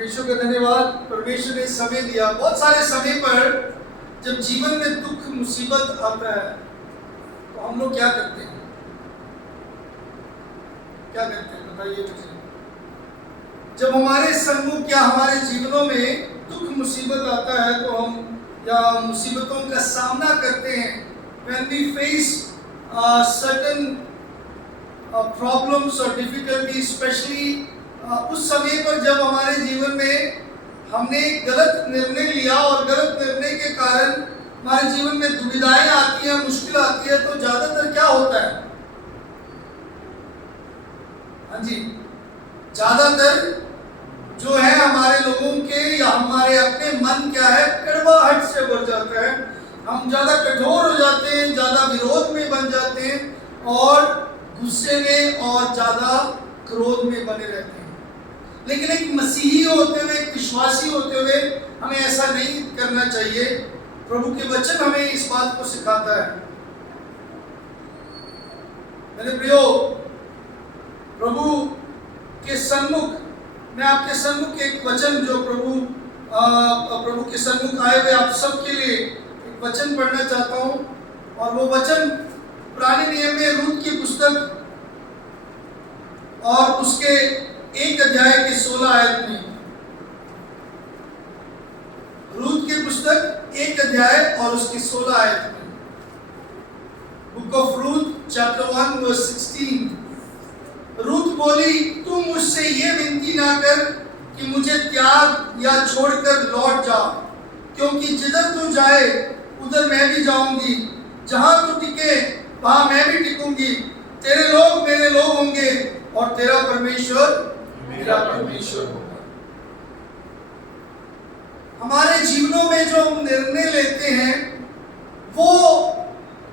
परमेश्वर का धन्यवाद। परमेश्वर ने समय दिया। बहुत सारे समय पर जब जीवन में दुख मुसीबत आता है तो हम लोग क्या करते हैं? बताइए मुझे। जब हमारे सम्मुख या हमारे जीवनों में दुख मुसीबत आता है तो हम या मुसीबतों का सामना करते हैं, when we face certain problems or difficulties, especially उस समय पर जब हमारे जीवन में हमने गलत निर्णय लिया और गलत निर्णय के कारण हमारे जीवन में दुविधाएं आती हैं, मुश्किल आती है, तो ज्यादातर क्या होता है? हाँ जी, ज्यादातर जो है हमारे लोगों के या हमारे अपने मन क्या है, कड़वाहट से भर जाता है। हम ज्यादा कठोर हो जाते हैं, ज्यादा विरोध में बन जाते हैं और गुस्से में और ज्यादा क्रोध में बने रहते हैं। लेकिन एक मसीही होते हुए, एक विश्वासी होते हुए हमें ऐसा नहीं करना चाहिए। प्रभु के वचन हमें इस बात को सिखाता है। मेरे प्रियो, प्रभु के सन्मुख, मैं आपके सन्मुख एक वचन जो प्रभु के सन्मुख आए हुए आप सबके लिए एक वचन पढ़ना चाहता हूं। और वो वचन पुराने नियम में रूत की पुस्तक और उसके 1 अध्याय के 16 आयत में। रूत की पुस्तक 1 अध्याय और उसकी 16 आयत में। Book of Ruth chapter 1 verse 16। रूत बोली, तू मुझसे ये विनती ना कर कि मुझे त्याग या छोड़कर लौट जा, क्योंकि जिधर तू जाए उधर मैं भी जाऊंगी, जहां तू टिके वहां मैं भी टिकूंगी। तेरे लोग मेरे लोग होंगे और तेरा परमेश्वर मेरा परमेश्वर होगा। हमारे जीवनों में जो हम निर्णय लेते हैं वो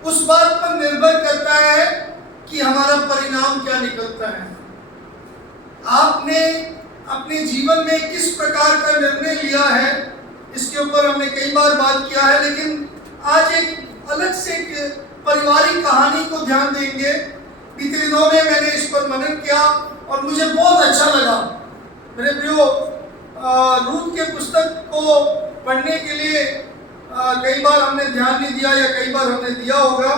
उस बात पर निर्भर करता है कि हमारा परिणाम क्या निकलता है। आपने अपने जीवन में किस प्रकार का निर्णय लिया है, इसके ऊपर हमने कई बार बात किया है, लेकिन आज एक अलग से पारिवारिक कहानी को ध्यान देंगे। बीते दिनों में मैंने इस पर मनन किया और मुझे बहुत अच्छा लगा। मेरे प्रियो, रूत के पुस्तक को पढ़ने के लिए कई बार हमने ध्यान नहीं दिया या कई बार हमने दिया होगा,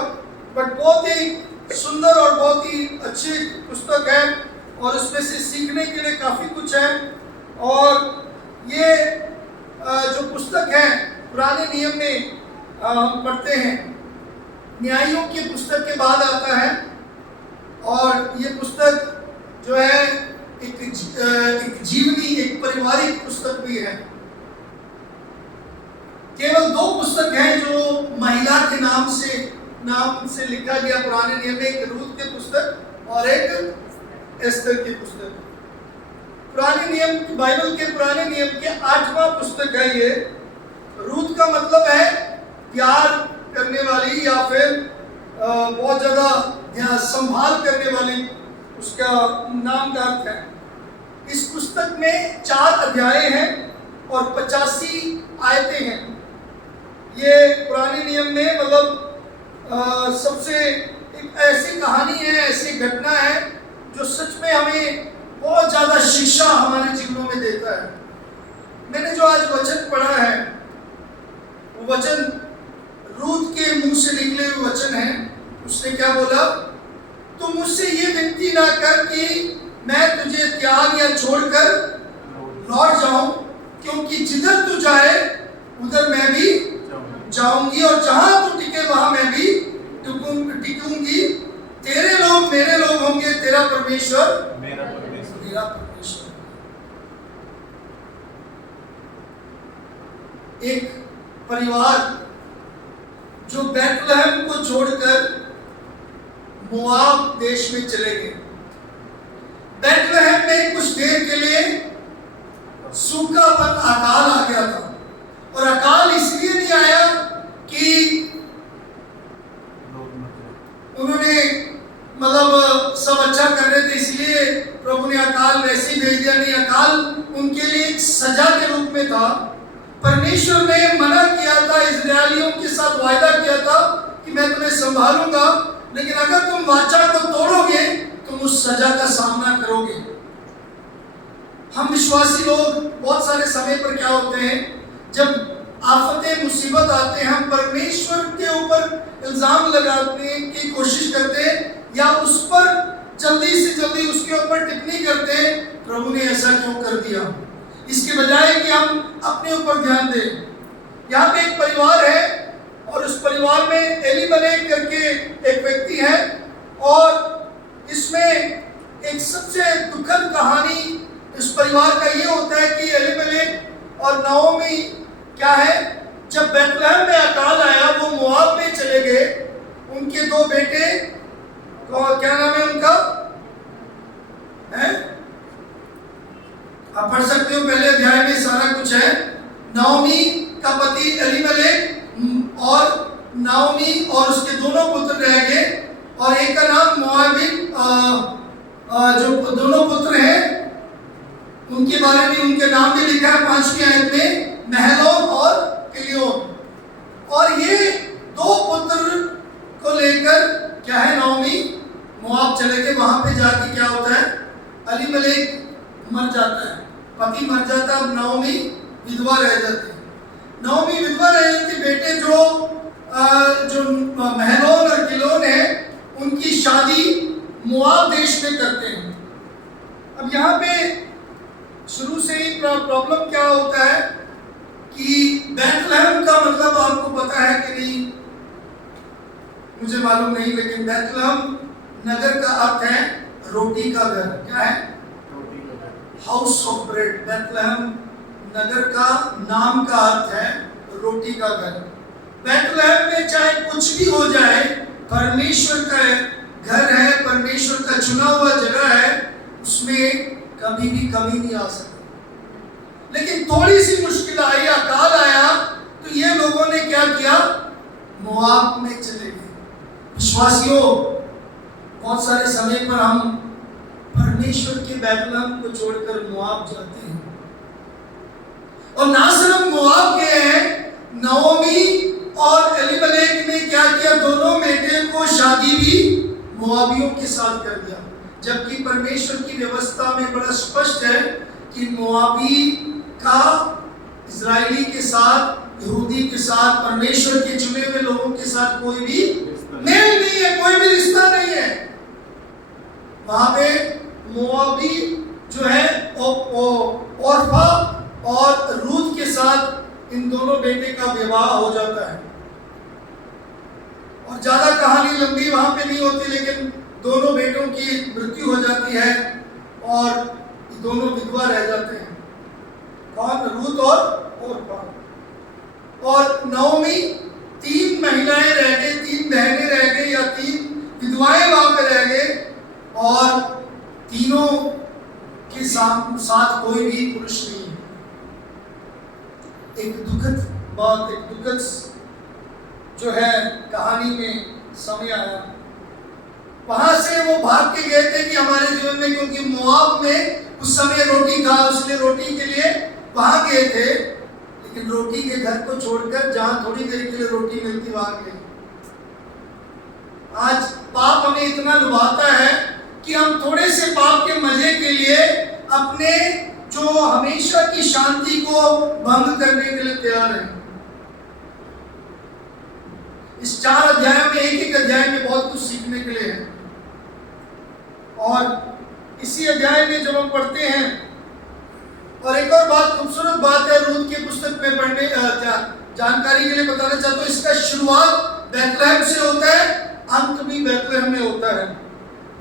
बट बहुत ही सुंदर और बहुत ही अच्छी पुस्तक है और उसमें से सीखने के लिए काफ़ी कुछ है। और ये जो पुस्तक है पुराने नियम में हम पढ़ते हैं, न्यायों की पुस्तक के बाद आता है। और ये पुस्तक जो है एक जीवनी, एक पारिवारिक पुस्तक भी है। केवल 2 पुस्तक हैं जो महिला के नाम से लिखा गया पुराने नियम में, एक रूत की पुस्तक और एक एस्तर की पुस्तक। पुराने नियम, बाइबल के पुराने नियम के 8वां पुस्तक है ये। रूत का मतलब है प्यार करने वाली या फिर बहुत ज्यादा संभाल करने वाली, उसका नाम का अर्थ है। इस पुस्तक में 4 अध्याय हैं और 85 आयतें हैं। ये पुराने नियम में मतलब सबसे एक ऐसी कहानी है, ऐसी घटना है जो सच में हमें बहुत ज्यादा शिक्षा हमारे जीवनों में देता है। मैंने जो आज वचन पढ़ा है वो वचन रूत के मुंह से निकले हुए वचन है। उसने क्या बोला? तो मुझसे ये विनती ना कर कि मैं तुझे त्याग या छोड़कर लौट जाऊं, क्योंकि जिधर तू जाए उधर मैं भी जाऊंगी और जहां तू टिके वहां मैं भी टिकूंगी। तेरे लोग मेरे लोग होंगे, तेरा परमेश्वर मेरा परमेश्वर। एक परिवार जो बैतलहम को छोड़कर मोआब देश में चले गए। बैतलहम में कुछ देर के लिए सूखापन, अकाल आ गया था। और अकाल इसलिए नहीं आया कि उन्होंने मतलब सब अच्छा कर रहे थे इसलिए प्रभु ने अकाल वैसे ही भेज दिया। नहीं, अकाल उनके लिए एक सजा के रूप में था। परमेश्वर ने मना किया था, इस्राएलियों के साथ वायदा किया था कि मैं तुम्हें संभालूंगा, लेकिन अगर तुम वाचा को तोड़ोगे तुम उस सजा का सामना करोगे। हम विश्वासी लोग बहुत सारे समय पर क्या होते हैं, जब आफतें मुसीबत आते हैं, हम परमेश्वर के ऊपर इल्जाम लगाने की कोशिश करते हैं या उस पर जल्दी से जल्दी उसके ऊपर टिप्पणी करते हैं, प्रभु ने ऐसा क्यों कर दिया, इसके बजाय कि हम अपने ऊपर ध्यान दें। यहाँ पे एक परिवार है और उस परिवार में एलीमेलेक करके एक व्यक्ति है और इसमें एक सबसे दुखद कहानी इस परिवार का ये होता है कि एलीमेलेक और नाओमी क्या है, जब बेथलेहम में अकाल आया वो मोआब में चले गए। उनके दो बेटे, क्या नाम है उनका, है? आप पढ़ सकते हो, पहले अध्याय में सारा कुछ है। नाओमी का पति एलीमेलेक और नाओमी और उसके दोनों पुत्र रह गए और एक का नाम मोआबिन, जो दोनों पुत्र हैं उनके बारे में उनके नाम भी लिखा है 5वीं आयत में, महलोन और किलियोन। और ये दो पुत्र को लेकर क्या है, नाओमी मोआब चले गए। वहां पे जाके क्या होता है, एलीमेलेक मर जाता है, पति मर जाता है, अब नाओमी विधवा रह जाती है। नाओमी विधवा रह जाती, बेटे जो महलोन और किलियोन है उनकी शादी मोआब देश में करते हैं। अब यहाँ पे शुरू से ही प्रॉब्लम क्या होता है कि बेथलेहम का मतलब आपको पता है कि नहीं मुझे मालूम नहीं, लेकिन बेथलेहम नगर का अर्थ है रोटी का घर। क्या है? House of bread. बेथलेहम नगर का नाम का अर्थ है रोटी का घर। बेथलेहम में चाहे कुछ भी हो जाए, परमेश्वर का घर है, परमेश्वर का चुना हुआ जगह है, उसमें कभी भी कमी नहीं आ सकती। लेकिन थोड़ी सी मुश्किल आई, अकाल आया, तो ये लोगों ने क्या किया, मोआब में चले गए। विश्वासियों, बहुत सारे समय पर हम परमेश्वर के बेथलेहम को छोड़कर मोआब जाते हैं। और ना सिर्फ मोआब गए हैं, नाओमी और एलीमेलेक ने क्या किया, दोनों बेटे को शादी भी मोआबियों के साथ कर दिया। जबकि परमेश्वर की व्यवस्था में बड़ा स्पष्ट है कि मोआबी का इजरायली के साथ, यहूदी के साथ, परमेश्वर के चुने हुए लोगों के साथ कोई भी मेल नहीं है, कोई भी रिश्ता नहीं है। वहां पे मोआबी जो है ओर्फा और रूत के साथ इन दोनों बेटे का विवाह हो जाता है। और ज्यादा कहानी लंबी वहां पे नहीं होती, लेकिन दोनों बेटों की मृत्यु हो जाती है और दोनों विधवा रह जाते हैं। कौन? रूत और ओर्फा। और नाओमी 3 महिलाएं रह गई, 3 बहनें रह गई या 3 विधवाएं वहां पे रह गए और तीनों के साथ कोई भी पुरुष नहीं है। एक दुखद बात, एक दुखद जो है कहानी में समय आया। वहां से वो भाग के गए थे कि हमारे जीवन में, क्योंकि मोआब में उस समय रोटी था, उसने रोटी के लिए वहां गए थे, लेकिन रोटी के घर को छोड़कर जहां थोड़ी देर के लिए रोटी मिलती वहां गए। आज पाप हमें इतना लुभाता है कि हम थोड़े से पाप के मजे के लिए अपने जो हमेशा की शांति को भंग करने के लिए तैयार हैं। इस 4 अध्यायों में, एक अध्याय में बहुत कुछ सीखने के लिए है। और इसी अध्याय में जब हम पढ़ते हैं, और एक और बात, खूबसूरत बात है रूत की पुस्तक में पढ़ने जानकारी के लिए बताना चाहता हूँ, इसका शुरुआत बेथलेहम से होता है, अंत भी बेथलेहम में होता है।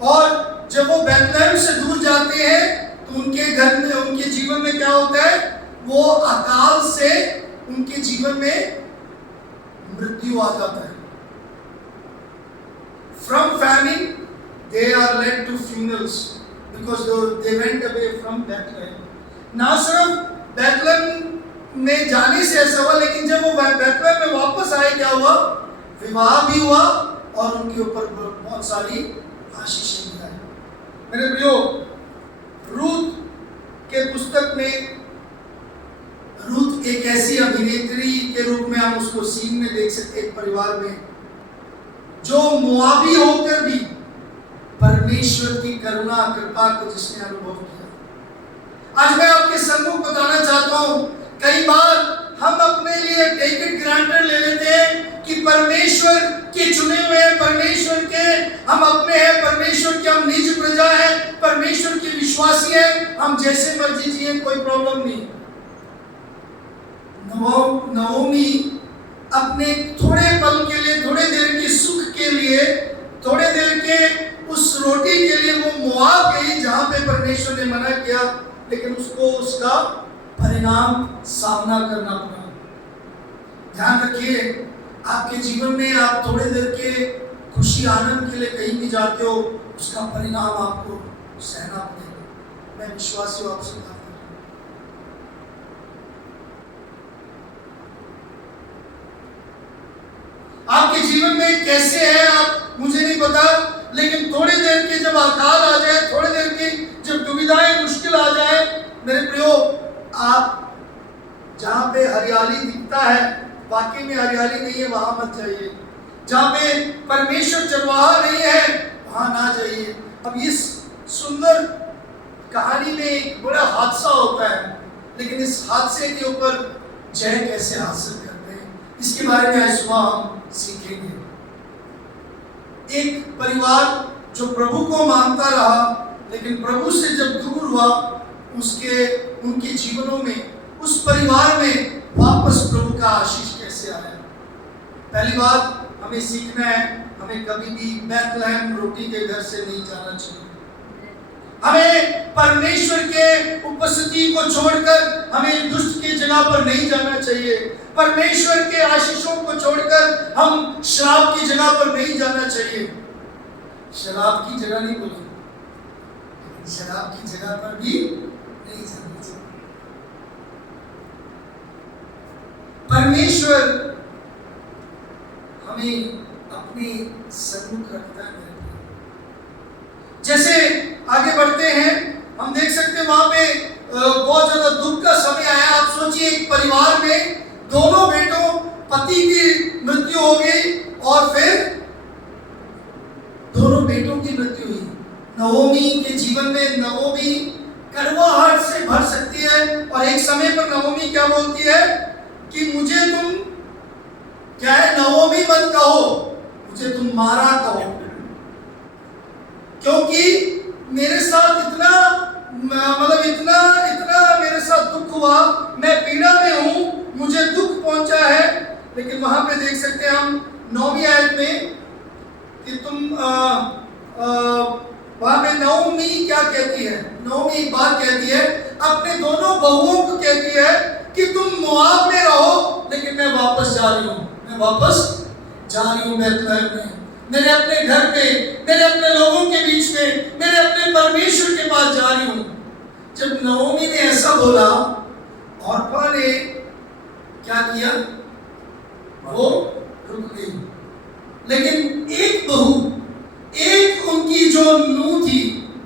और जब वो बेथलेहम से दूर जाते हैं तो उनके घर में, उनके जीवन में क्या होता है, वो अकाल से उनके जीवन में मृत्यु आ जाता है। From famine they are led to funerals because they went away from Bethlehem. ना सिर्फ बेथलेहम में जाने से ऐसा हुआ, लेकिन जब वो बेथलेहम में वापस आए, क्या हुआ, विवाह भी हुआ और उनके ऊपर बहुत सारी आशीषें भी आई। मेरे प्रियो, रूत के पुस्तक में रूत एक ऐसी अभिनेत्री के रूप में हम उसको सीन में देख सकते, एक परिवार में जो मोआबी होकर भी परमेश्वर की करुणा कृपा को जिसने अनुभव किया। आज मैं आपके सम्मुख बताना चाहता हूँ, कई बार हम अपने लिए टेक इट ग्रांटेड ले लेते हैं कि परमेश्वर के चुने हुए हैं, परमेश्वर के हम अपने हैं, परमेश्वर के हम निज प्रजा हैं, परमेश्वर के विश्वासी हैं, हम जैसे मर्जी जिए, कोई प्रॉब्लम नहीं। नवोमी अपने थोड़े पल के लिए, थोड़े देर के सुख के लिए, थोड़े देर के उस रोटी के लिए वो मोआब गई जहां पे परमेश्वर ने मना किया, लेकिन उसको उसका परिणाम सामना करना पड़ा। ध्यान रखिए, आपके जीवन में आप थोड़े देर के खुशी आनंद के लिए कहीं भी जाते हो, उसका परिणाम आपको सहना पड़ेगा। मैं विश्वासी हूं आपसे बात कर रहा हूं। आपके जीवन में कैसे है आप मुझे नहीं पता, लेकिन थोड़ी देर की जब अकाल आ जाए, थोड़ी देर की जब दुविधाएं मुश्किल आ जाए, मेरे प्रियो, आप जहां पे हरियाली दिखता है, वाकई में हरियाली नहीं है, वहां मत जाइए। जहां पे परमेश्वर चरवाहा नहीं है, वहां ना जाइए। अब इस सुंदर कहानी में एक बड़ा हादसा होता है, लेकिन इस हादसे के ऊपर जय कैसे हासिल करते हैं, इसके बारे में आज सुबह हम सीखेंगे। एक परिवार जो प्रभु को मानता रहा, लेकिन प्रभु से जब दूर हुआ, उनके जीवनों में, उस परिवार में वापस प्रभु का आशीष कैसे आया। पहली बात हमें सीखना है, हमें कभी भी बैतलहम रोटी के घर से नहीं जाना चाहिए। हमें परमेश्वर के उपस्थिति को छोड़कर हमें दुष्ट की जगह पर नहीं जाना चाहिए। परमेश्वर के आशीषों को छोड़कर हम शराब की जगह पर नहीं जाना चाहिए। शराब की जगह नहीं बोली, शराब की जगह पर भी नहीं जाना चाहिए। परमेश्वर हमें अपने सन्मुख रखता है। जैसे आगे बढ़ते हैं, हम देख सकते हैं वहां पे बहुत ज्यादा दुख का समय आया। आप सोचिए, एक परिवार में दोनों बेटों, पति की मृत्यु हो गई और फिर दोनों बेटों की मृत्यु हुई। नवोमी के जीवन में नवोमी कड़वाहट से भर सकती है, और एक समय पर नवोमी क्या बोलती है कि मुझे तुम क्या है, नवोमी मत कहो, मुझे तुम मारा कहो, क्योंकि मेरे साथ इतना मेरे साथ दुख हुआ, मैं पीड़ा में हूं, मुझे दुख पहुंचा है। लेकिन वहां पे देख सकते हैं हम 9वीं आयत में कि तुम वहां पे नवोमी क्या कहती है, नवोमी एक बात कहती है, अपने दोनों बहुओं को कहती है कि तुम मोआब में रहो, लेकिन मैं वापस जा रही हूं, मैं वापस जा रही हूं बैतलहम में, मेरे अपने घर पे, मेरे अपने लोगों के बीच में, मेरे अपने परमेश्वर के पास जा रही हूं। जब नवोमी ने ऐसा बोला, ऑर्पा ने क्या किया, वो रुक गई। लेकिन एक बहू, एक उनकी जो नू थी,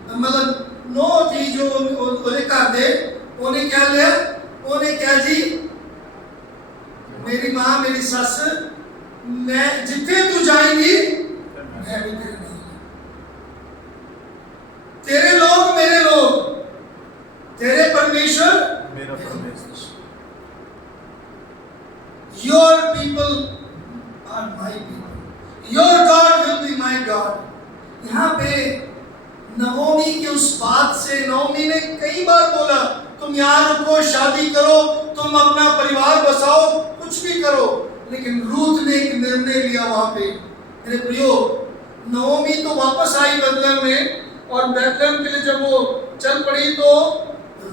मतलब नो थी, जो उन्हें कर दे, उन्हें क्या लिया, उन्हें क्या जी, मेरी माँ, मेरी सस, मैं जितने तू जाएंगी मैं भी तेरे नहीं, तेरे लोग मेरे लोग, तेरे परमेश्वर मेरा परमेश्वर, your people are my people, your God will be my God। यहाँ पे नवोमी के उस बात से, नवोमी ने कई बार बोला तुम यहाँ रुको, शादी करो, तुम अपना परिवार बसाओ, कुछ भी करो, लेकिन रूथ ने एक निर्णय लिया वहां पे। मेरे प्रियो, नवोमी तो वापस आई बैतलहम में, और बैतलहम के लिए जब वो चल पड़ी तो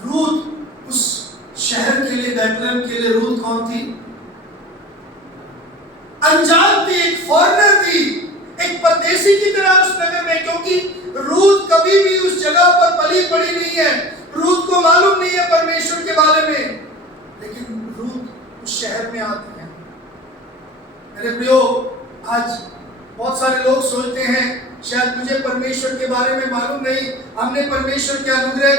रूथ उस शहर के लिए, बैतलहम के लिए रूथ कौन थी, अनजान थी, एक फॉरेनर थी, एक परदेसी की तरह उस नगर में, क्योंकि रूथ कभी भी उस जगह पर पली पड़ी नहीं है, रूथ को मालूम नहीं है परमेश्वर के बारे में, लेकिन रूथ उस शहर में आती है। मेरे प्रियो, आज बहुत सारे लोग सोचते हैं शायद मुझे परमेश्वर के बारे में मालूम नहीं, हमने परमेश्वर के अनुग्रह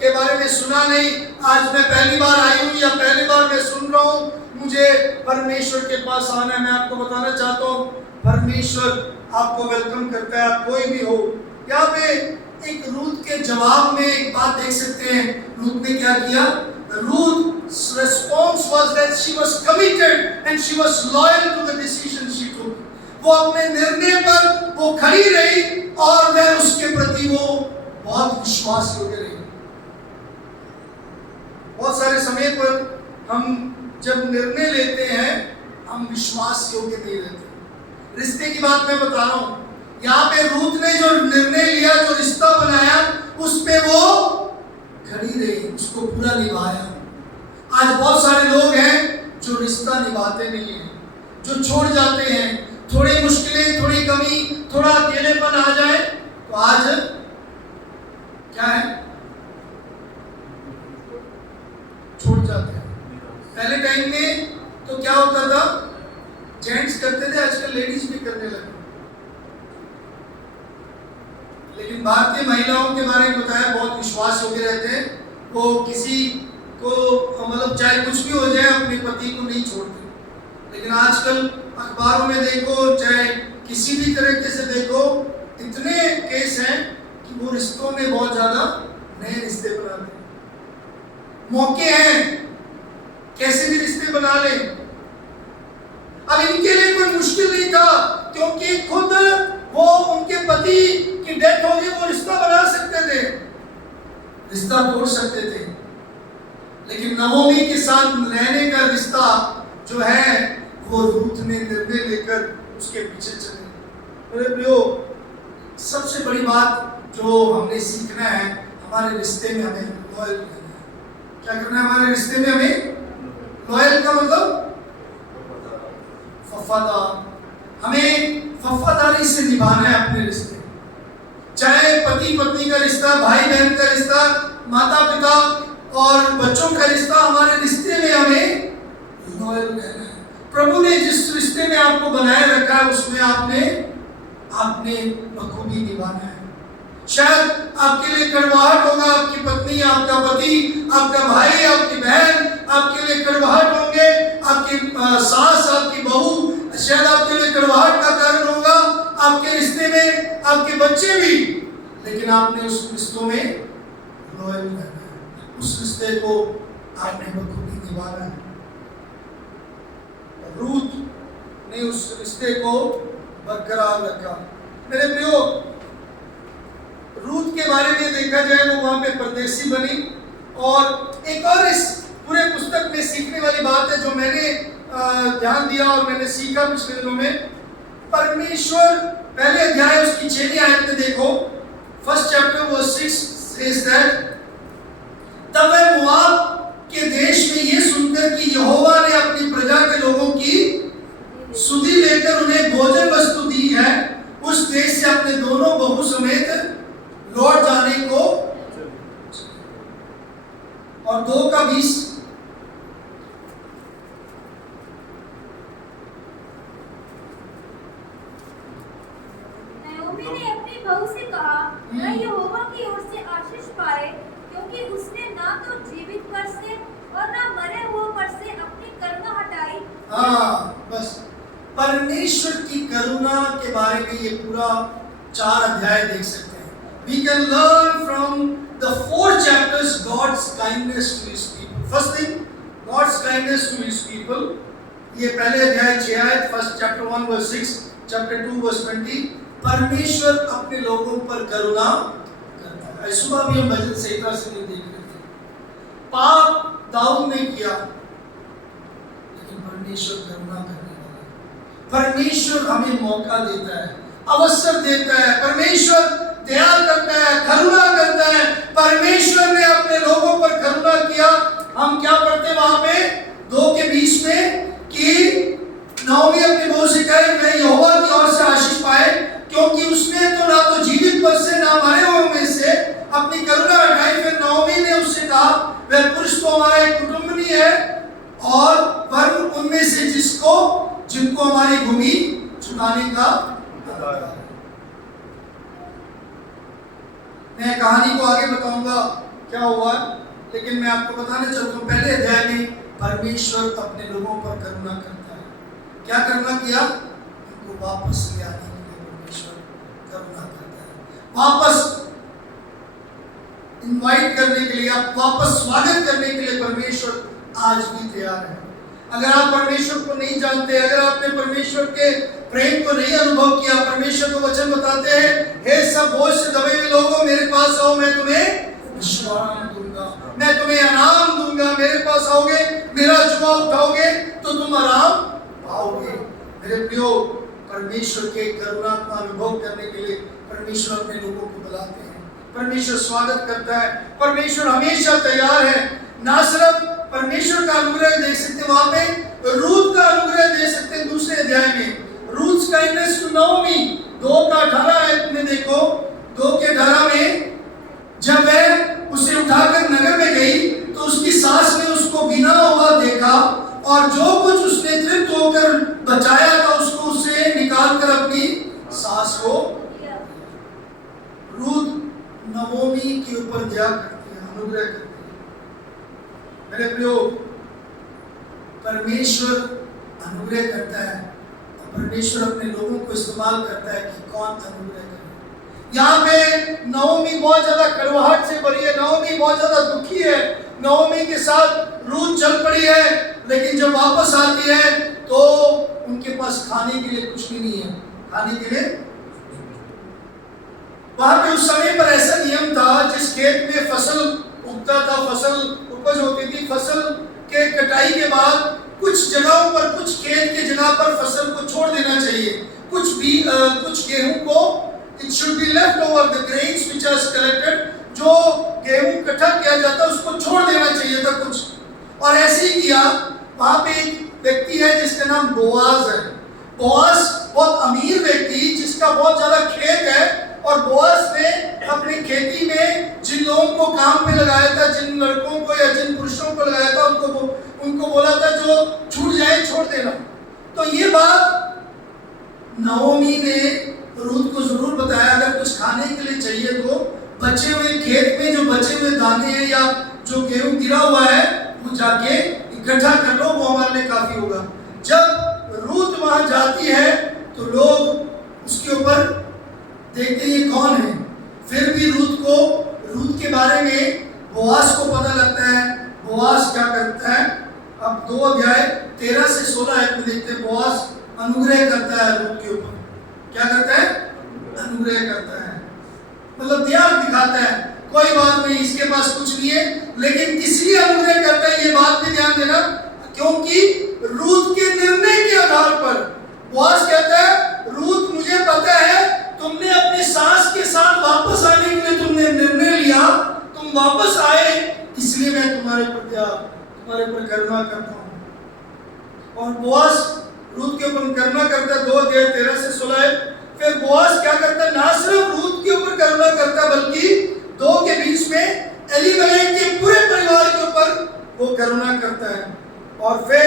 के बारे में सुना नहीं, आज मैं पहली बार आई हूँ या पहली बार मैं सुन रहा हूँ, मुझे परमेश्वर के पास आना है। मैं आपको बताना चाहता हूँ, परमेश्वर आपको वेलकम करता है, आप कोई भी हो। यहाँ पे एक रूथ के जवाब में एक बात देख सकते हैं, रूथ ने क्या किया? Ruth's response was that she was committed and she was loyal to the decision she took. वो अपने निर्णय पर वो खड़ी रही और वह उसके प्रति वो बहुत विश्वास योग्य रही। बहुत सारे समय पर हम जब निर्णय लेते हैं हम विश्वास योग्य नहीं रहते। रिश्ते की बात मैं बता रहा हूं, यहाँ पे रूथ ने जो निर्णय लिया, जो रिश्ता बनाया, उस पे वो खड़ी रही, उसको पूरा निभाया। आज बहुत सारे लोग हैं जो रिश्ता निभाते नहीं हैं, जो छोड़ जाते हैं। थोड़ी मुश्किलें, थोड़ी कमी, थोड़ा अकेलेपन आ जाए तो आज क्या है, छोड़ जाते हैं। पहले टाइम में तो क्या होता था, जेंट्स करते थे, आजकल लेडीज भी करने लगे। लेकिन भारतीय महिलाओं के बारे में बताया, बहुत विश्वास योग्य रहते हैं। वो किसी को मतलब चाहे कुछ भी हो जाए अपने पति को नहीं छोड़ते। लेकिन आजकल अखबारों में देखो, चाहे किसी भी तरीके से देखो, इतने केस हैं कि वो रिश्तों में बहुत ज्यादा नए रिश्ते बनाते हैं। मौके हैं कैसे भी रिश्ते बना ले। अब इनके लिए कोई मुश्किल नहीं था, क्योंकि खुद वो उनके पति की डेथ हो गई, वो रिश्ता बना सकते थे, रिश्ता तोड़ सकते थे। लेकिन नवोमी के साथ रहने का रिश्ता जो है वो रूथ ने निर्णय लेकर उसके पीछे चले। मेरे प्रियो, सबसे बड़ी बात जो हमने सीखना है, हमारे रिश्ते में हमें लॉयल रहना है। क्या करना है हमारे रिश्ते में? हमें लॉयल का मतलब वफादार। हमें वफादारी से निभाना है अपने रिश्ते। चाहे पति पत्नी का रिश्ता, भाई बहन का रिश्ता, माता पिता और बच्चों का रिश्ता, हमारे रिश्ते में हमें लॉयल रहना है। प्रभु ने जिस रिश्ते में आपको बनाए रखा है उसमें आपने बखूबी निभाना है। शायद आपके लिए कड़वाहट होगा, आपकी पत्नी, आपका पति, आपका भाई, आपकी बहन आपके लिए कड़वाहट होंगे, आपकी सास, आपकी बहू शायद आपके लिए कड़वाहट का कारण होगा, आपके रिश्ते में आपके बच्चे भी। लेकिन आपने उस रिश्तों में लॉयल रहना है, उस रिश्ते को आपने बखूबी निभाना है। रूथ ने उस रिश्ते को बरकरार रखा। मेरे प्रियो, रूथ के बारे में देखा जाए वो वहां पे परदेसी बनी। और एक और इस पूरे पुस्तक में सीखने वाली बात है जो मैंने ध्यान दिया और मैंने सीखा पिछले दिनों में। परमेश्वर, पहले अध्याय उसकी 6वीं आयत में देखो, first chapter verse 6 says that तब वह मोआब के देश में ये सुनकर कि यहोवा ने अपनी प्रजा के लोगों की सुधि लेकर उन्हें भोजन वस्तु दी है, उस देश से अपने दोनों बहू समेत लौट जाने को। और 2:20 नयोमी ने अपनी बहू से कहा, वह यहोवा की ओर से आशीष पाए, क्योंकि उसने ना तो जीवित पर से और ना मरे हुए पर से अपनी करुणा हटाई। बस परमेश्वर की करुणा के बारे में ये पूरा 4 अध्याय देख सकते हैं। We can learn from the 4 chapters God's kindness to His people. First thing, God's kindness to His people. ये पहले अध्याय 6 आयत, first chapter 1 verse 6, chapter 2 verse 20। परमेश्वर अपने लोगों पर करुणा करता है। सुबह भी हम भजन संहिता से नहीं देख रहे थे। पाप दाऊद ने किया, लेकिन परमेश्वर करुणा करने वाला है। परमेश्वर हमें मौका देता है, अवसर देता है। परमेश्वर दया करता है, करुणा करता है। परमेश्वर ने अपने लोगों पर करुणा किया। हम क्या पढ़ते वहां पे 2:20 में कि नओमी अपनी बहू से कहे मैं यहोवा की ओर से आशीष पाए, क्योंकि उसने तो ना तो जीवित पर से ना मरे हुए में से अपनी करुणा हटाई। फिर नओमी ने उससे कहा, वह पुरुष तो हमारा एक कुटुंबनी है और वर्ण उनमें से जिनको हमारी भूमि छुड़ाने का। मैं कहानी को आगे बताऊंगा क्या हुआ, लेकिन मैं आपको बताना चाहता हूँ पहले अध्याय में परमेश्वर अपने लोगों पर करुणा करता है। क्या करुणा किया? उनको वापस ले आने के लिए परमेश्वर करुणा करता है। वापस इनवाइट करने के लिए, आप वापस स्वागत करने के लिए परमेश्वर आज भी तैयार है। अगर आप परमेश्वर को नहीं जानते, अगर आपने परमेश्वर के प्रेम को नहीं अनुभव किया, परमेश्वर को वचन बताते हैं, हे सब बोझ से दबे हुए लोगों मेरे पास आओ, मैं तुम्हें विश्राम दूंगा, मैं तुम्हें आराम दूंगा। मेरे पास आओगे, मेरा जुआ उठाओगे तो तुम आराम पाओगे। मेरे प्रियो, परमेश्वर के करुणा का अनुभव करने के लिए परमेश्वर अपने लोगों को बुलाते हैं, परमेश्वर स्वागत करता है, परमेश्वर हमेशा तैयार है। ना सिर्फ परमेश्वर का अनुग्रह देख सकते, वहां पे रूत का अनुग्रह दे सकते हैं। दूसरे अध्याय में रूथ काइंडनेस टू नओमी 2:18 में देखो, 2:18 में जब वह उसे उठाकर नगर में गई तो उसकी सास ने उसको बिना हुआ देखा और जो कुछ उसने तृप्त होकर बचाया था उसको उसे निकाल कर अपनी सास को। रूथ नओमी के ऊपर दया करती है, अनुग्रह करती है। मेरे प्रियो, परमेश्वर अनुग्रह करता है और परमेश्वर अपने लोगों को इस्तेमाल करता है कि कौन अनुग्रह करे। यहाँ पे नओमी बहुत ज्यादा कड़वाहट से भरी है, नओमी बहुत ज्यादा दुखी है, नओमी के साथ रूथ चल पड़ी है, लेकिन जब वापस आती है तो उनके पास खाने के लिए कुछ भी नहीं है। खाने के लिए वहां पे उस समय पर ऐसा नियम था, जिस खेत में फसल उगता था, फसल उपज होती थी, फसल के कटाई के बाद कुछ जगहों पर, कुछ खेत के जगह पर फसल को छोड़ देना चाहिए। कुछ गेहूं को it should be left over the grains which are collected, जो गेहूं इकट्ठा किया जाता है उसको छोड़ देना चाहिए था कुछ, और ऐसे ही किया। वहां पे एक व्यक्ति है जिसका नाम बोआज है। बोआज बहुत अमीर व्यक्ति जिसका बहुत ज्यादा खेत है, और बोआज ने अपनी खेती में जिन लोगों को काम पे लगाया था, जिन लड़कों को या जिन पुरुषों को लगाया था, उनको बोला था जो छूट जाए छोड़ देना। तो ये बात नओमी ने रूथ को जरूर बताया, अगर कुछ खाने के लिए चाहिए तो बचे हुए खेत में जो बचे हुए दाने हैं या जो गेहूं गिरा हुआ है वो जाके इकट्ठा कर लो, वो हमारे लिए काफी होगा। जब रूथ वहां जाती है तो लोग उसके ऊपर देखते ये कौन है, फिर भी रूथ के बारे में बोआज को पता लगता है। बोआज क्या करता है, अब 2:13-16 में देखते हैं। बोआज अनुग्रह करता है रूथ के ऊपर। क्या करता है? अनुग्रह करता है, मतलब दया दिखाता है। कोई बात नहीं, इसके पास कुछ नहीं है, लेकिन किस लिए अनुग्रह करता है ये बात पे ध्यान देना, क्योंकि रूथ के निर्णय के आधार पर बोआज कहता है रूथ मुझे पता है तुमने अपने सास के साथ वापस आने के लिए तुमने निर्णय लिया, तुम वापस आए, इसलिए मैं तुम्हारे पर करुणा करता हूं। और बोआज रूथ के ऊपर करुणा करता है। 2:13-16। फिर बोआज क्या करता है, ना सिर्फ रूथ के ऊपर करुणा करता है बल्कि 2 के बीच में एलीमेलेक के पूरे परिवार के ऊपर वो करुणा करता है। और फिर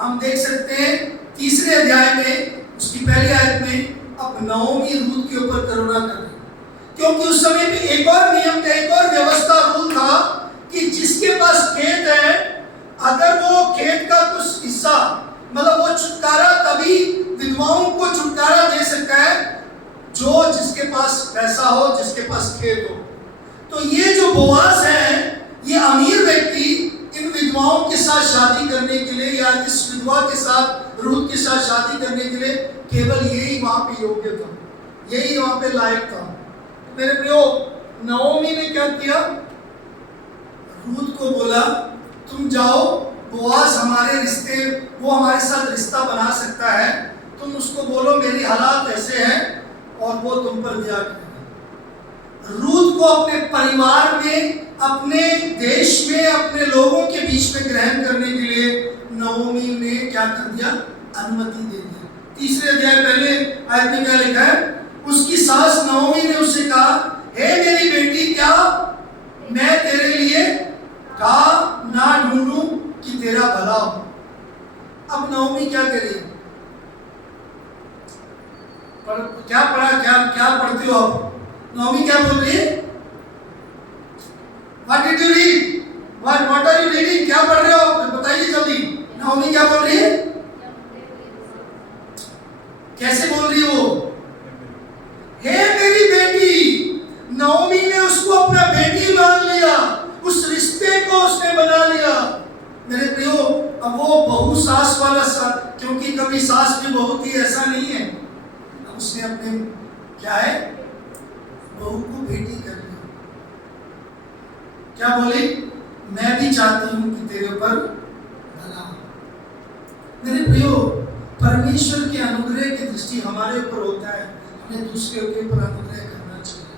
हम देख सकते हैं 3 अध्याय में उसकी पहली आयत में अब नओमी रूथ के ऊपर करुणा कर रही, क्योंकि उस समय पे एक और नियम था, एक और व्यवस्था रूल था कि जिसके पास खेत है, अगर वो खेत का कुछ हिस्सा, मतलब वो छुटकारा तभी विधवाओं को छुटकारा दे सकता है जो जिसके पास पैसा हो, जिसके पास खेत हो। तो ये जो बोआज है, ये अमीर व्यक्ति इन विधवाओं के साथ शादी करने के लिए या इस विधवा के साथ, रूथ के साथ शादी करने के लिए केवल यही वहां पे योग्य था, यही वहां पे लायक था। मेरे प्रियो, नओमी ने क्या किया, रूथ को बोला तुम जाओ, बोआज वो हमारे साथ रिश्ता बना सकता है, तुम उसको बोलो मेरी हालात ऐसे हैं और वो तुम पर दया करेगा। रूथ को अपने परिवार में, अपने देश में, अपने लोगों के बीच में ग्रहण करने के लिए नओमी ने क्या कर दिया, अनुमति दे दी। 3 अध्याय पहले आयत में क्या लिखा है, उसकी सास नओमी ने उससे कहा, हे मेरी बेटी, क्या मैं तेरे लिए का ना ढूंढूं कि तेरा भला हो। अब नओमी क्या करेगी, क्या पढ़ती हो आप? नओमी क्या बोल रही है? What did you read? What are you reading? क्या पढ़ रहे हो? बताइए जल्दी। नओमी क्या बोल रही है? कैसे बोल रही हो? हे मेरी बेटी। नओमी ने उसको अपना बेटी मान लिया। अब वो बहू सास वाला क्योंकि कभी सास भी बहू थी ऐसा नहीं है, अब उसने अपने क्या है बहू को बेटी कर ली। क्या बोली, मैं भी चाहती हूं कि तेरे ऊपर भला हो। मेरे प्रियो, परमेश्वर के अनुग्रह की दृष्टि हमारे ऊपर होता है, हमें दूसरे के ऊपर अनुग्रह करना चाहिए।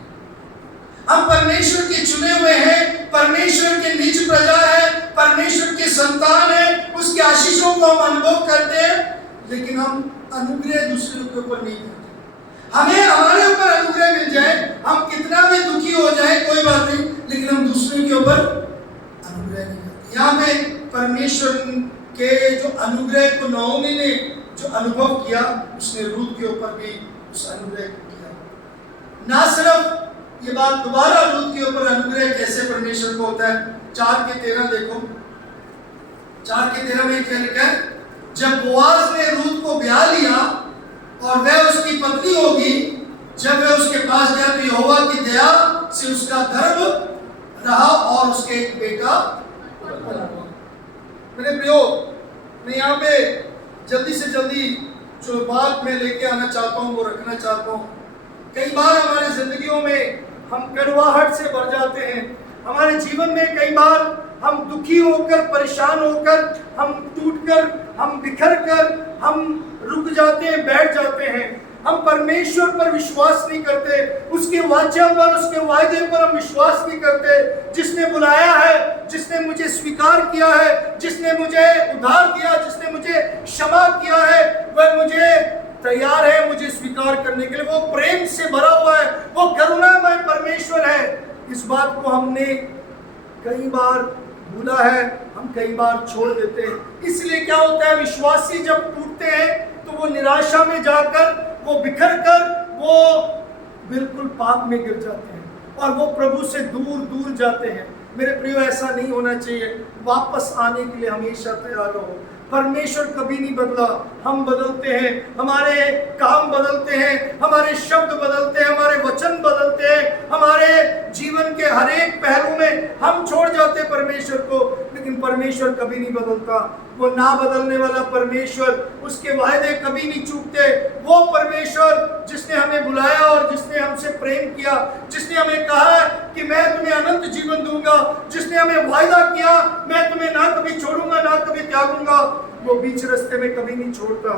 हम परमेश्वर के चुने हुए हैं, परमेश्वर के निज प्रजा है, परमेश्वर के संतान है, उसके आशीषों को हम अनुभव करते हैं, लेकिन हम अनुग्रह दूसरे के ऊपर नहीं करते। हमें हमारे ऊपर अनुग्रह मिल जाए, हम कितना भी दुखी हो जाए कोई बात नहीं, लेकिन हम दूसरों के ऊपर अनुग्रह नहीं करते। यहाँ पे परमेश्वर के जो अनुग्रह को नओमी ने जो अनुभव किया, उसने रूत के ऊपर भी उस अनुग्रह को किया। ना सिर्फ ये बात दोबारा रूत के ऊपर अनुग्रह कैसे परमेश्वर को होता है, 4:13 देखो, 4:13 में क्या लिखा है, जब बोआज ने रूत को ब्याह लिया और वह उसकी पत्नी होगी, जब वह उसके पास गया तो यहोवा की दया से उसका गर्भ रहा और उसके एक बेटा उत्पन्न हुआ। मेरे प्रियो, मैं यहाँ पे जल्दी से जल्दी जो बात मैं लेके आना चाहता हूँ वो रखना चाहता हूँ। कई बार हमारे जिंदगियों में हम कड़वाहट से भर जाते हैं, हमारे जीवन में कई बार हम दुखी होकर, परेशान होकर, हम टूटकर, हम बिखर कर, हम रुक जाते हैं, बैठ जाते हैं। हम परमेश्वर पर विश्वास नहीं करते, उसके वाचा पर, उसके वायदे पर हम विश्वास नहीं करते। जिसने बुलाया है, जिसने मुझे स्वीकार किया है, जिसने मुझे उद्धार दिया, जिसने मुझे क्षमा किया है, वह मुझे तैयार है मुझे स्वीकार करने के लिए। वो प्रेम से भरा हुआ है, वो करुणामय परमेश्वर है। इस बात को हमने कई बार भूला है, हम कई बार छोड़ देते हैं। इसलिए क्या होता है, विश्वासी जब टूटते हैं तो वो निराशा में जाकर, वो बिखर कर, वो बिल्कुल पाप में गिर जाते हैं और वो प्रभु से दूर दूर जाते हैं। मेरे प्रियो, ऐसा नहीं होना चाहिए। वापस आने के लिए हमेशा तैयार रहो। परमेश्वर कभी नहीं बदला, हम बदलते हैं, हमारे काम बदलते हैं, हमारे शब्द बदलते हैं, हमारे वचन बदलते हैं, हमारे जीवन के हर एक पहलू में हम छोड़ जाते हैं परमेश्वर को, लेकिन परमेश्वर कभी नहीं बदलता। वो ना बदलने वाला परमेश्वर, उसके वायदे कभी नहीं चूकते। वो परमेश्वर जिसने हमें बुलाया और जिसने हमसे प्रेम किया, जिसने हमें कहा कि मैं तुम्हें अनंत जीवन दूंगा, जिसने हमें वायदा किया मैं तुम्हें ना कभी छोड़ूंगा ना कभी त्यागूंगा, वो बीच रास्ते में कभी नहीं छोड़ता।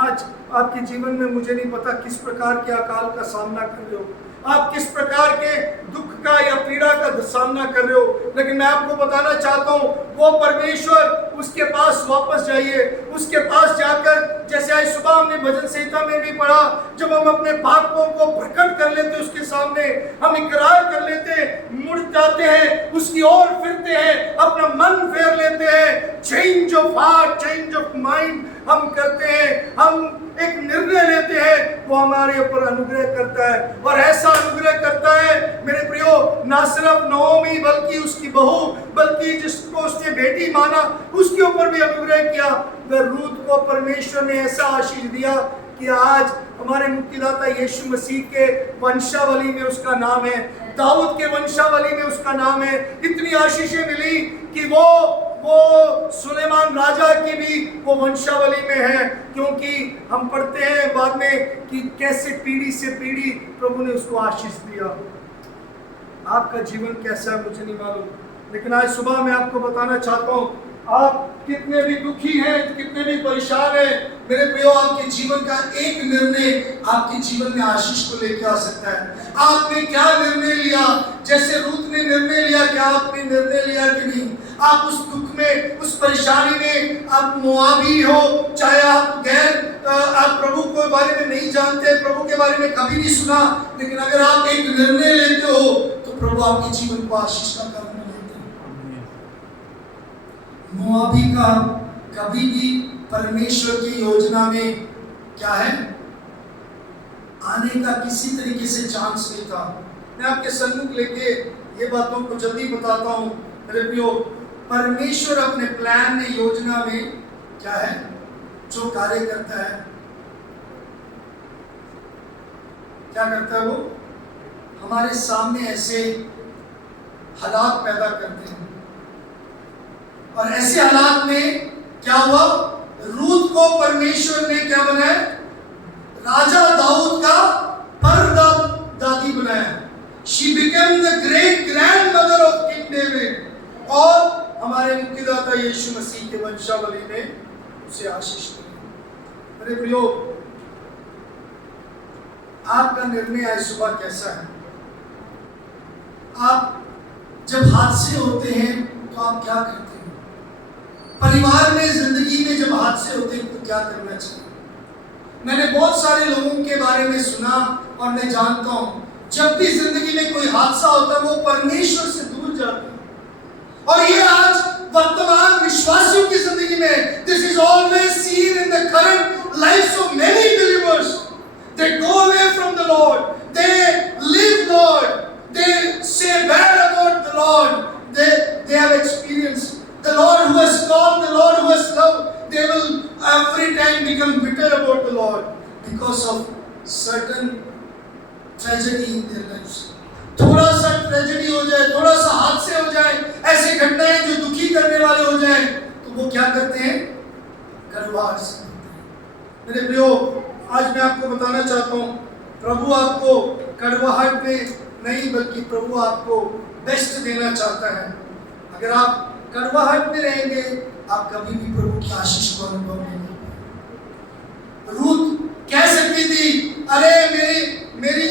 आज आपके जीवन में मुझे नहीं पता किस प्रकार के अकाल का सामना कर रहे हो, आप किस प्रकार के दुख का या पीड़ा का सामना कर रहे हो, लेकिन मैं आपको बताना चाहता हूँ, वो परमेश्वर, उसके पास वापस जाइए। उसके पास जाकर, जैसे आज सुबह हमने भजन संहिता में भी पढ़ा, जब हम अपने पापों को प्रकट कर लेते उसके सामने, हम इकरार कर लेते, मुड़ जाते हैं, उसकी ओर फिरते हैं, अपना मन फेर लेते हैं, change of heart, change of mind हम करते हैं, हम एक निर्णय लेते हैं, वो हमारे ऊपर अनुग्रह करता है। और ऐसा अनुग्रह करता है मेरे प्रियो, ना सिर्फ नओमी बल्कि उसकी बहू, बल्कि जिसको उसने बेटी माना उसके ऊपर भी अनुग्रह किया। वह रूत को परमेश्वर ने ऐसा आशीष दिया कि आज हमारे मुक्तिदाता यीशु मसीह के वंशावली में उसका नाम है, दाऊद के वंशावली में उसका नाम है। इतनी आशीषें मिली कि वो सुलेमान राजा की भी वो वंशावली में है, क्योंकि हम पढ़ते हैं बाद में कि कैसे पीढ़ी से पीढ़ी प्रभु ने उसको आशीष दिया। आपका जीवन कैसा है मुझे नहीं मालूम, लेकिन आज सुबह मैं आपको बताना चाहता हूँ, आप कितने भी दुखी हैं, कितने भी परेशान हैं, मेरे प्रियो, आपके जीवन का एक निर्णय आपके जीवन में आशीष को लेकर आ सकता है। आपने क्या निर्णय लिया? जैसे रूत ने निर्णय लिया, क्या आपने निर्णय लिया कि नहीं? आप उस दुख में, उस परेशानी में, आप मोआबी हो, चाहे आप आप प्रभु के बारे में नहीं जानते, प्रभु के बारे में कभी नहीं सुना, लेकिन अगर आप एक निर्णय लेते हो तो प्रभु आपके जीवन को आशीष का कारण लेते हैं। मोआबी का कभी भी परमेश्वर की योजना में क्या है, आने का किसी तरीके से चांस नहीं था। मैं आपके सम्मुख लेके ये बातों को जल्दी बताता हूँ मेरे प्रियो। परमेश्वर अपने प्लान में, योजना में क्या है, जो कार्य करता है, क्या करता है, वो हमारे सामने ऐसे हालात पैदा करते हैं, और ऐसे हालात में क्या हुआ, रूत को परमेश्वर ने क्या बनाया, राजा दाऊद का परदादी बनाया। She became the great grandmother of King David। और हमारे मुक्तिदाता यीशु मसीह के वंशावली ने उसे आशीष दी। मेरे प्रियो, आपका निर्णय आज सुबह कैसा है? आप जब हादसे होते हैं तो आप क्या करते हैं? परिवार में, जिंदगी में जब हादसे होते हैं तो क्या करना चाहिए? मैंने बहुत सारे लोगों के बारे में सुना और मैं जानता हूं, जब भी जिंदगी में कोई हादसा होता है वो परमेश्वर से दूर जाते हैं। और ये आज वर्तमान विश्वासियों की जिंदगी में, this is always seen in the current lifes of many believers. They go away from the Lord, they leave Lord, they say bad about the Lord, they have experience the Lord who has called, the Lord who has loved, they will every time become bitter about the Lord because of certain tragedy in their lives। थोड़ा सा tragedy हो जाए, थोड़ा सा हादसे हो जाए, ऐसी घटनाएं जो दुखी करने वाले हो जाए, तो वो क्या करते हैं, कड़वाहट से करते हैं। मेरे प्रियो, आज मैं आपको बताना चाहता हूँ, प्रभु आपको कड़वाहट में नहीं बल्कि प्रभु आपको बेस्ट देना चाहता है। अगर आप कड़वाहट में रहेंगे, आप कभी भी प्रभु की आशीष को अनुभव नहीं करेंगे। रूत कह सकती थी, अरे मेरे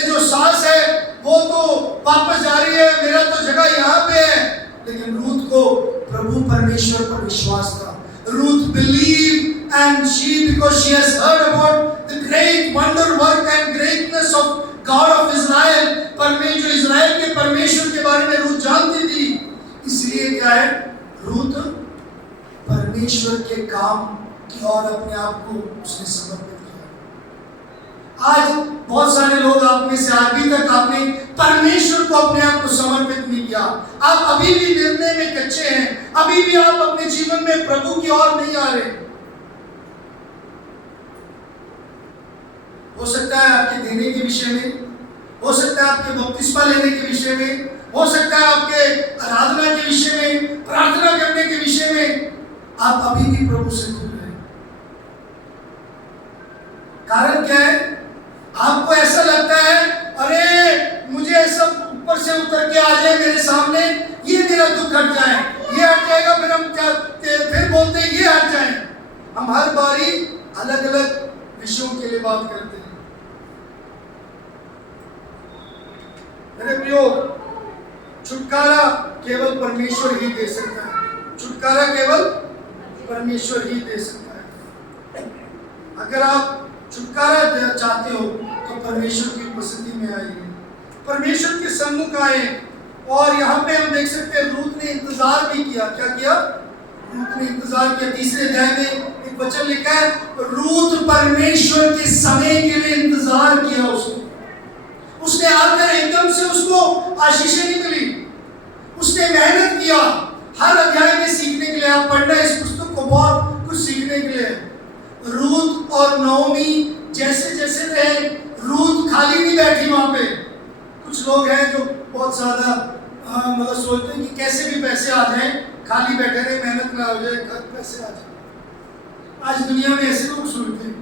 जो सास है वो तो वापस जा रही है, मेरा तो जगह यहाँ पे है। लेकिन रूत को प्रभु परमेश्वर पर विश्वास था। Ruth believed and because she has heard about the great wonder work and greatness of God of Israel, जो इज़राइल के परमेश्वर के बारे में रूत जानती थी, इसलिए क्या है, रूत परमेश्वर के काम की ओर अपने आप को उसने समर्पित किया। आज बहुत सारे लोग आप में से अभी तक आपने परमेश्वर को अपने आप को समर्पित नहीं किया। आप अभी भी निर्णय में कच्चे हैं, अभी भी आप अपने जीवन में प्रभु की ओर नहीं आ रहे। हो सकता है आपके देने के विषय में, हो सकता है आपके बपतिस्मा लेने के विषय में, हो सकता है आपके आराधना के विषय में, प्रार्थना करने के विषय में आप अभी भी प्रभु से दूर हैं। कारण क्या है? आपको ऐसा लगता है, अरे मुझे ऐसा ऊपर से उतर के आ जाए मेरे सामने, ये मेरा दुख हट जाए, ये हट जाएगा, फिर हम फिर बोलते हैं ये हट जाए। हम हर बारी अलग अलग विषयों के लिए बात करते हैं। मेरे प्रियो, छुटकारा केवल परमेश्वर ही दे सकता है। छुटकारा केवल परमेश्वर ही दे सकता है। अगर आप छुटकारा चाहते हो तो परमेश्वर की उपस्थिति में आइए, परमेश्वर के सम्मुख आए। और यहाँ पे हम देख सकते हैं रूत ने इंतजार भी किया। क्या किया? रूत ने इंतजार किया। तीसरे अध्याय में एक वचन लिखा है, रूत परमेश्वर के समय के लिए इंतजार किया। उसने आकर एकदम से उसको आशीषें नहीं मिली, उसने मेहनत किया। हर अध्याय में सीखने के लिए, आप पढ़ना इस पुस्तक को, बहुत कुछ सीखने के लिए। रूत और नओमी जैसे जैसे रहे, रूत खाली नहीं बैठी वहां पे। कुछ लोग हैं जो बहुत ज्यादा मतलब सोचते हैं कि कैसे भी पैसे आ जाएं, खाली बैठे रहे, मेहनत ना हो जाए, पैसे आ जाए। आज दुनिया में ऐसे लोग सुनते हैं।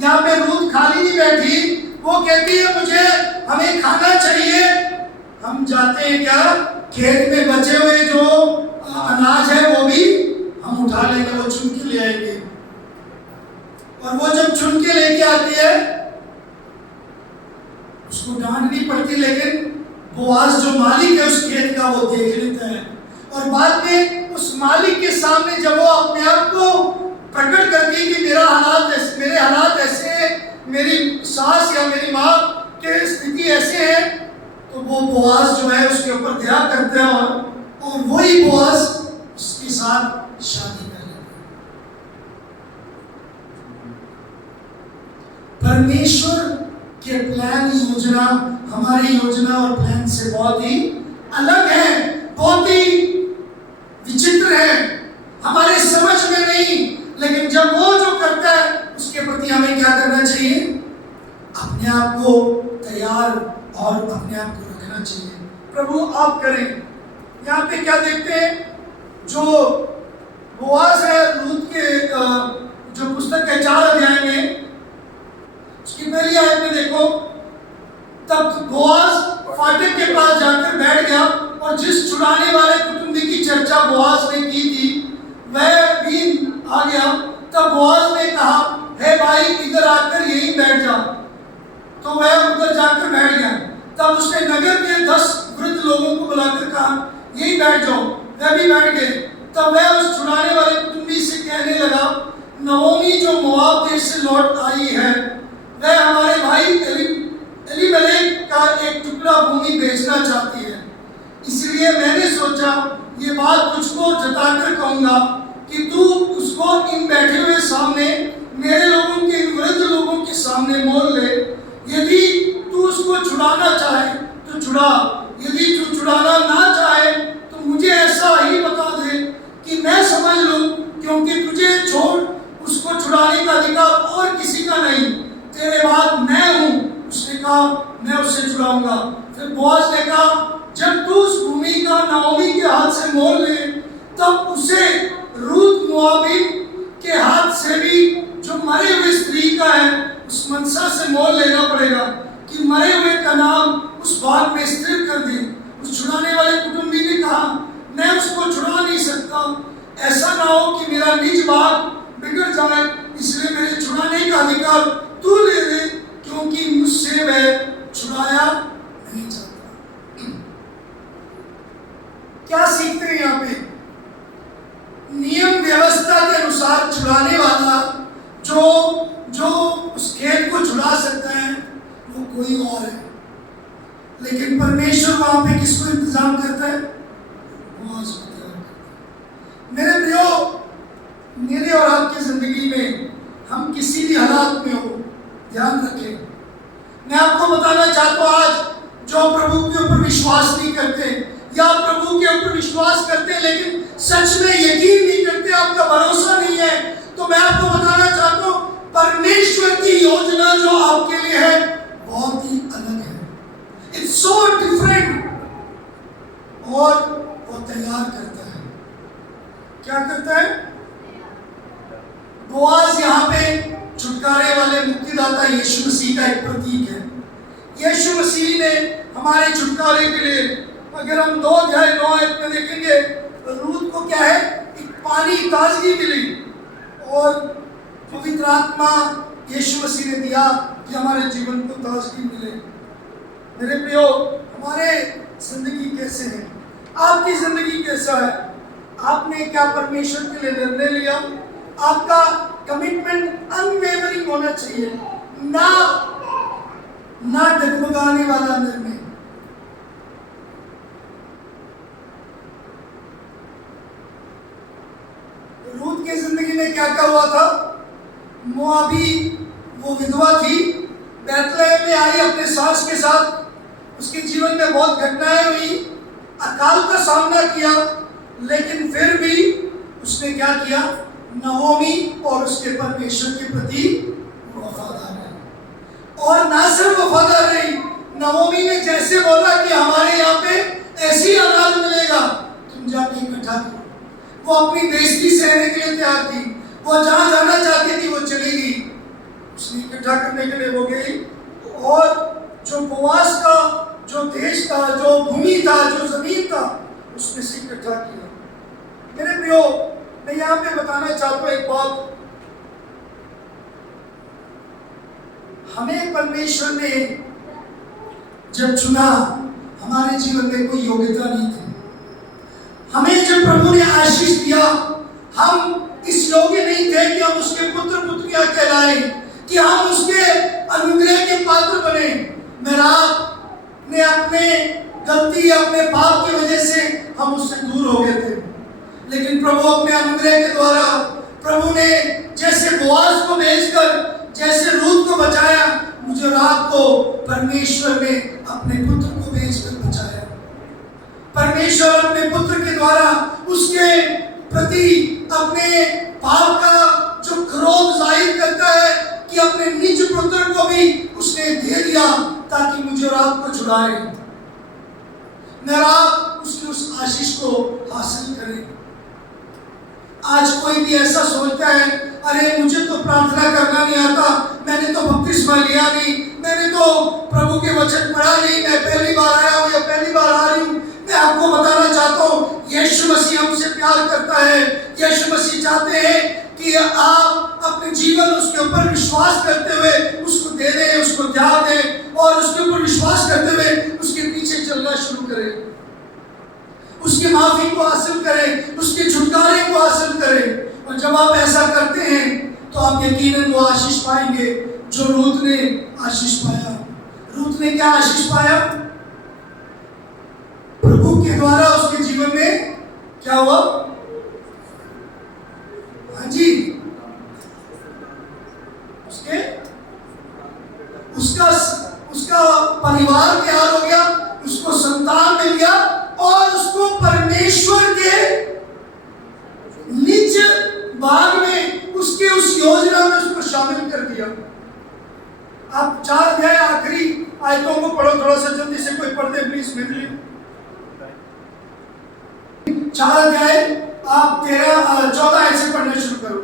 यहाँ पे रूत खाली नहीं बैठी, वो कहती है हमें खाना चाहिए। हम जाते हैं क्या, खेत में बचे हुए जो अनाज है वो भी हम उठा लेंगे, वो चुन के ले आएंगे। और वो जब चुन के लेके आती है उसको डांटनी पड़ती, लेकिन बोआज जो मालिक है उस खेत का, वो देख लेता है। और बाद में उस मालिक के सामने जब वो अपने आप को प्रकट करती है कि मेरे हालात ऐसे हैं, मेरी सास या मेरी माँ के स्थिति ऐसे है, तो वो बोआज जो है उसके ऊपर दया करते हैं और वही बोआज उसके साथ शादी कर लेते हैं। परमेश्वर के प्लान, योजना हमारी योजना और प्लान से बहुत ही अलग है, बहुत ही विचित्र है, हमारे समझ में नहीं। लेकिन जब वो जो करता है उसके प्रति हमें क्या करना चाहिए? अपने आप को तैयार और अपने आप को रखना चाहिए। प्रभु आप करें। यहाँ पे क्या देखते हैं? जो बोआज है रूत के जो पुस्तक के 4 अध्याय में उसकी पहली आयत में देखो, तब बोआज फाटक के पास जाकर बैठ गया और जिस छुड़ाने वाले कुटुंबी की चर्चा बोआज ने की थी वह भी आ गया। तब बोआज ने कहा, हे भाई इधर आकर यहीं बैठ जा। तो वह उधर जाकर बैठ गया। तब उसने नगर के 10 वृद्ध लोगों को बुलाकर कहा, यहीं बैठ जाओ। वह भी बैठ गए। तब वह उस छुड़ाने वाले कुटुंबी से कहने लगा, नओमी जो मोआब देश से लौट आई है वह हमारे भाई एलीमेलेक का एक टुकड़ा भूमि बेचना चाहती है। इसलिए मैंने सोचा ये बात तुझको जताकर कहूंगा कि तू उसको इन बैठे हुए सामने मेरे लोगों के इन वृद्ध लोगों के सामने मोल ले। यदि तू उसको छुड़ाना चाहे तो छुड़ा, यदि तू छुड़ाना ना चाहे तो मुझे ऐसा ही बता दे कि मैं समझ लूं, क्योंकि तुझे छोड़ उसको छुड़ाने का अधिकार और किसी का नहीं, तेरे बाद मैं हूं। उसने कहा, मैं उसे छुड़ाऊंगा। फिर बोआज ने कहा, जब तू उस भूमि का नओमी के हाथ से मोल ले तब उसे रूत मोआबी के हाथ से भी जो मरे हुए स्त्री का है उस मनसा से मोल लेना पड़ेगा कि मरे हुए का नाम उस भाग में स्थिर कर दे। उस छुड़ाने वाले कुटुंबी ने कहा, मैं उसको छुड़ा नहीं सकता, ऐसा ना हो कि मेरा निज भाग बिगड़ जाए, इसलिए मेरे छुड़ाने का अधिकार तू ले दे, क्योंकि मुझसे वह छुड़ाया नहीं जाता। क्या सीखते हैं यहाँ पे? नियम व्यवस्था के अनुसार छुड़ाने वाला जो उस खेत को छुड़ा सकता है वो कोई और है, लेकिन परमेश्वर वहां पे किसको इंतजाम करता है? मेरे प्रियो, मेरे और आपकी जिंदगी में हम किसी भी हालात में हो, ध्यान रखें। मैं आपको बताना चाहता हूं, आज जो प्रभु के ऊपर विश्वास नहीं करते या प्रभु के ऊपर विश्वास करते लेकिन सच में यकीन नहीं करते, आपका भरोसा नहीं है, तो मैं आपको बताना चाहता हूं परमेश्वर की योजना जो आपके लिए है बहुत ही अलग है। It's so different. और वो तैयार करता है। क्या करता है? बोआज यहाँ पे छुटकारे वाले मुक्तिदाता यीशु मसीह का एक प्रतीक है। यीशु मसीह ने हमारे छुटकारे के लिए, अगर हम 2 अध्याय 9 आयत में देखेंगे तो रूत को क्या है? एक पानी ताजगी मिली और पवित्र आत्मा यीशु मसीह ने दिया कि हमारे जीवन को ताजगी मिले। मेरे प्रियो, हमारे जिंदगी कैसे है? आपकी जिंदगी कैसा है? आपने क्या परमेश्वर के लिए निर्णय लिया? आपका कमिटमेंट अनवेवरिंग होना चाहिए, ना डगमगाने वाला निर्णय। रूत की जिंदगी में क्या क्या हुआ था? मोआबी वो विधवा थी, बैतलहम में आई अपने सास के साथ। उसके जीवन में बहुत घटनाएं हुई, अकाल का सामना किया, लेकिन फिर भी उसने क्या किया? नओमी और उसके परमेश्वर के प्रति वफादार रही। और ना सिर्फ वफादार रही, नओमी ने जैसे बोला कि हमारे यहाँ पे ऐसी अनाज मिलेगा, तुम जाके इकट्ठा करो। वो अपनी बेइज्जती सहने के लिए तैयार थी। वो जहाँ जाना चाहती थी वो चली गई, उसने इकट्ठा करने के लिए वो गई। और जो बोआज का जो देश था, जो भूमि था, जो जमीन था, उसने से इकट्ठा किया। मेरे प्रियो, मैं यहाँ पे बताना चाहता हूँ एक बात। हमें परमेश्वर ने जब चुना, हमारे जीवन में कोई योग्यता नहीं थी। हमें जब प्रभु ने आशीष दिया, हम इस योग्य नहीं थे कि हम उसके पुत्र पुत्रियां कहलाएं, कि हम उसके अनुग्रह के पात्र बने। मेरा ने अपने गलती, अपने पाप की वजह से हम उससे दूर हो गए थे, लेकिन प्रभु अपने अनुग्रह के द्वारा, प्रभु ने जैसे बोआज को भेजकर जैसे रूत को बचाया, मुझे रात को परमेश्वर ने अपने पुत्र को भेजकर बचाया। परमेश्वर अपने पुत्र के द्वारा उसके प्रति अपने पाप का जो क्रोध जाहिर करता है कि अपने निज पुत्र को भी उसने दे दिया ताकि मुझे और आपको छुड़ाए, मेरा उसकी उस आशीष को हासिल करें। कोई ऐसा सोचता है, अरे मुझे तो प्रार्थना करना नहीं आता, मैंने तो बपतिस्मा लिया नहीं, मैंने तो प्रभु के वचन पढ़ा नहीं, मैं पहली बार आया हूँ या पहली बार आ रही हूँ। मैं आपको बताना चाहता हूँ, यीशु मसीह हमसे प्यार करता है। यीशु मसीह चाहते हैं कि आप अपने जीवन उसके ऊपर विश्वास करते हुए उसको दे दें, उसको ध्यान दें और उसके ऊपर विश्वास करते हुए उसके पीछे चलना शुरू करें, उसकी माफी को हासिल करें, उसके छुटकारे को हासिल करें। और जब आप ऐसा करते हैं तो आप यकीनन वो आशीष पाएंगे जो रूत ने आशीष पाया। रूत ने क्या आशीष पाया? प्रभु के द्वारा उसके जीवन में क्या हुआ? हाँ जी, उसका परिवार तैयार हो गया, उसको संतान मिल गया और उसको परमेश्वर के निज बाग में, उसके उस योजना में उसको शामिल कर दिया। आप 4 अध्याय आखिरी आयतों को पढ़ो, थोड़ा सा जल्दी से कोई पढ़ दे प्लीज मेरे लिए। 4 अध्याय आप 14 आयत से पढ़ना शुरू करो।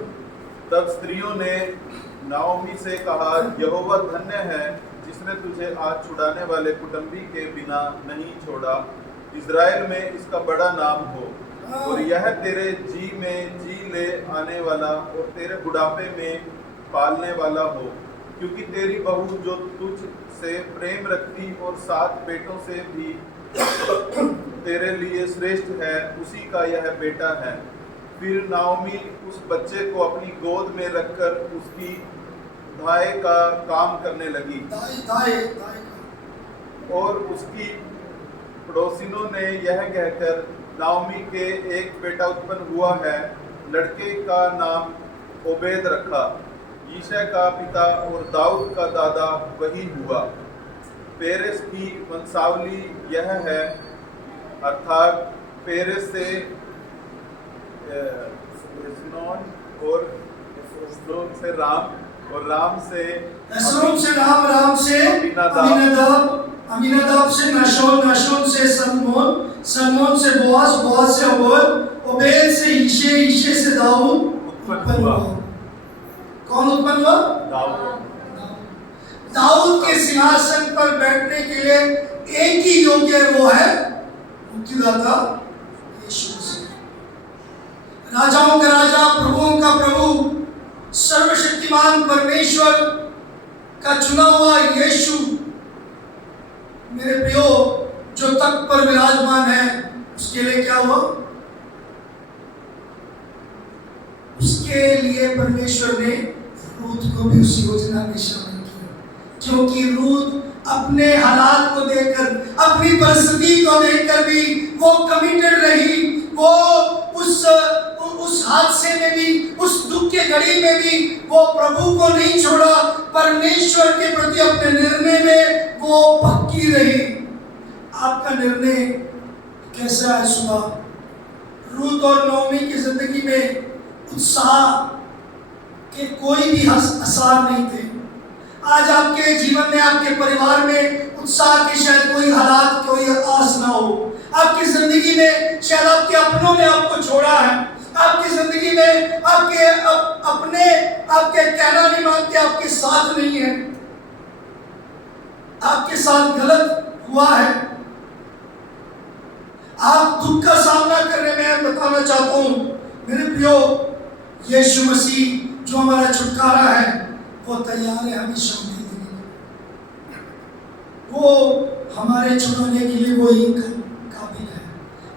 तब स्त्रियों ने नाओमी से कहा, यहोवा धन्य है जिसने तुझे आज छुड़ाने वाले कुटुंबी के बिना नहीं छोड़ा। इज़राइल में इसका बड़ा नाम हो और यह तेरे जी में जी ले आने वाला और तेरे बुढ़ापे में पालने वाला हो, क्योंकि तेरी बहू जो तुझ से प्रेम रखती और 7 बेटों से भी तेरे लिए श्रेष्ठ है, उसी का यह बेटा है। फिर नाओमी उस बच्चे को अपनी गोद में रखकर उसकी दाएं का काम करने लगी। और उसकी पड़ोसिनों ने यह कहकर नाओमी के एक बेटा उत्पन्न हुआ है, लड़के का नाम ओबेद रखा। यिशै का पिता और दाऊद का दादा वही हुआ। पेरेस की वंशावली यह है, अर्थात पेरेस से हेस्रोन और हेस्रोन से राम और राम से हेस्रोन से राम, राम से अमीनादाब से नाशोन, नाशोन से सलमोन, सलमोन से बोआज, बोआज से ओबेद, ओबेद से यिशै, यिशै से दाऊद उत्पन्न हुआ। कौन उत्पन्न हुआ? दाऊद। दाऊद के सिंहासन पर बैठने के लिए एक ही योग्य है, वो है मुक्तिदाता यीशु मसीह। राजाओं का राजा, प्रभुओं का प्रभु, सर्वशक्तिमान परमेश्वर का चुना हुआ यीशु, मेरे प्रियो, जो तख्त पर विराजमान है, उसके लिए क्या हुआ? उसके लिए परमेश्वर ने रूत को भी उस योजना में शामिल किया, क्योंकि रूत अपने हालात को देखकर, अपनी परिस्थिति को देखकर भी वो कमिटेड रही। वो उस हादसे में भी, उस दुख के घड़ी में भी वो प्रभु को नहीं छोड़ा, परमेश्वर के प्रति अपने निर्णय में वो पक्की रही। आपका निर्णय कैसा है सुबह? रूत और नोमी की जिंदगी में उत्साह के कोई भी आसार नहीं थे। आज आपके जीवन में, आपके परिवार में उत्साह के शायद कोई हालात, कोई आस ना हो। आपकी जिंदगी में शायद आपके अपनों ने आपको छोड़ा है, आपकी जिंदगी में आपके अपने आपके कहना नहीं मानते, आपके साथ नहीं है, आपके साथ गलत हुआ है। आप दुख का सामना करने में, मैं बताना चाहता हूं मेरे प्रियो, यीशु मसीह जो हमारा छुटकारा है वो तैयार है हमें शांति देने को। वो हमारे छुड़ाने के लिए वही काबिल है,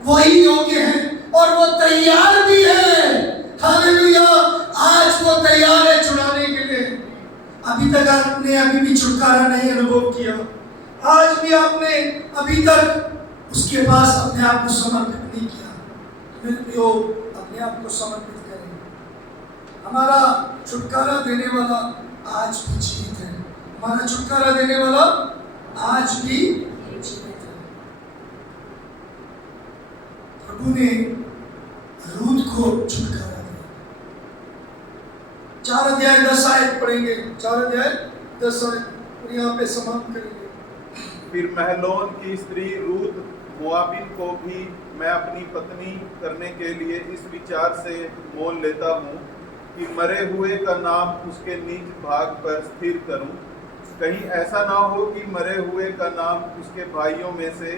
वही योग्य है और वो तैयार भी है। हालेलुया! आज वो तैयार है छुड़ाने के लिए। अभी तक आपने अभी भी छुटकारा नहीं अनुभव किया, आज भी आपने अभी तक उसके पास अपने आप को समर्पित नहीं किया, मेरे प्रियो अपने आप को समर्पित करें। हमारा छुटकारा देने वाला आज भी जीवित है, हमारा छुटकारा देने वाला आज भी जीवित है। प्रभु ने रूत को छुटकारा दिया। 4 अध्याय 10 आयत पढ़ेंगे, 4 अध्याय 10 आयत और यहाँ पे समाप्त करेंगे। फिर महलोन की स्त्री रूत मोआबिन को भी मैं अपनी पत्नी करने के लिए इस विचार से मोल लेता हूँ कि मरे हुए का नाम उसके निज भाग पर स्थिर करूँ। कहीं ऐसा ना हो कि मरे हुए का नाम उसके भाइयों में से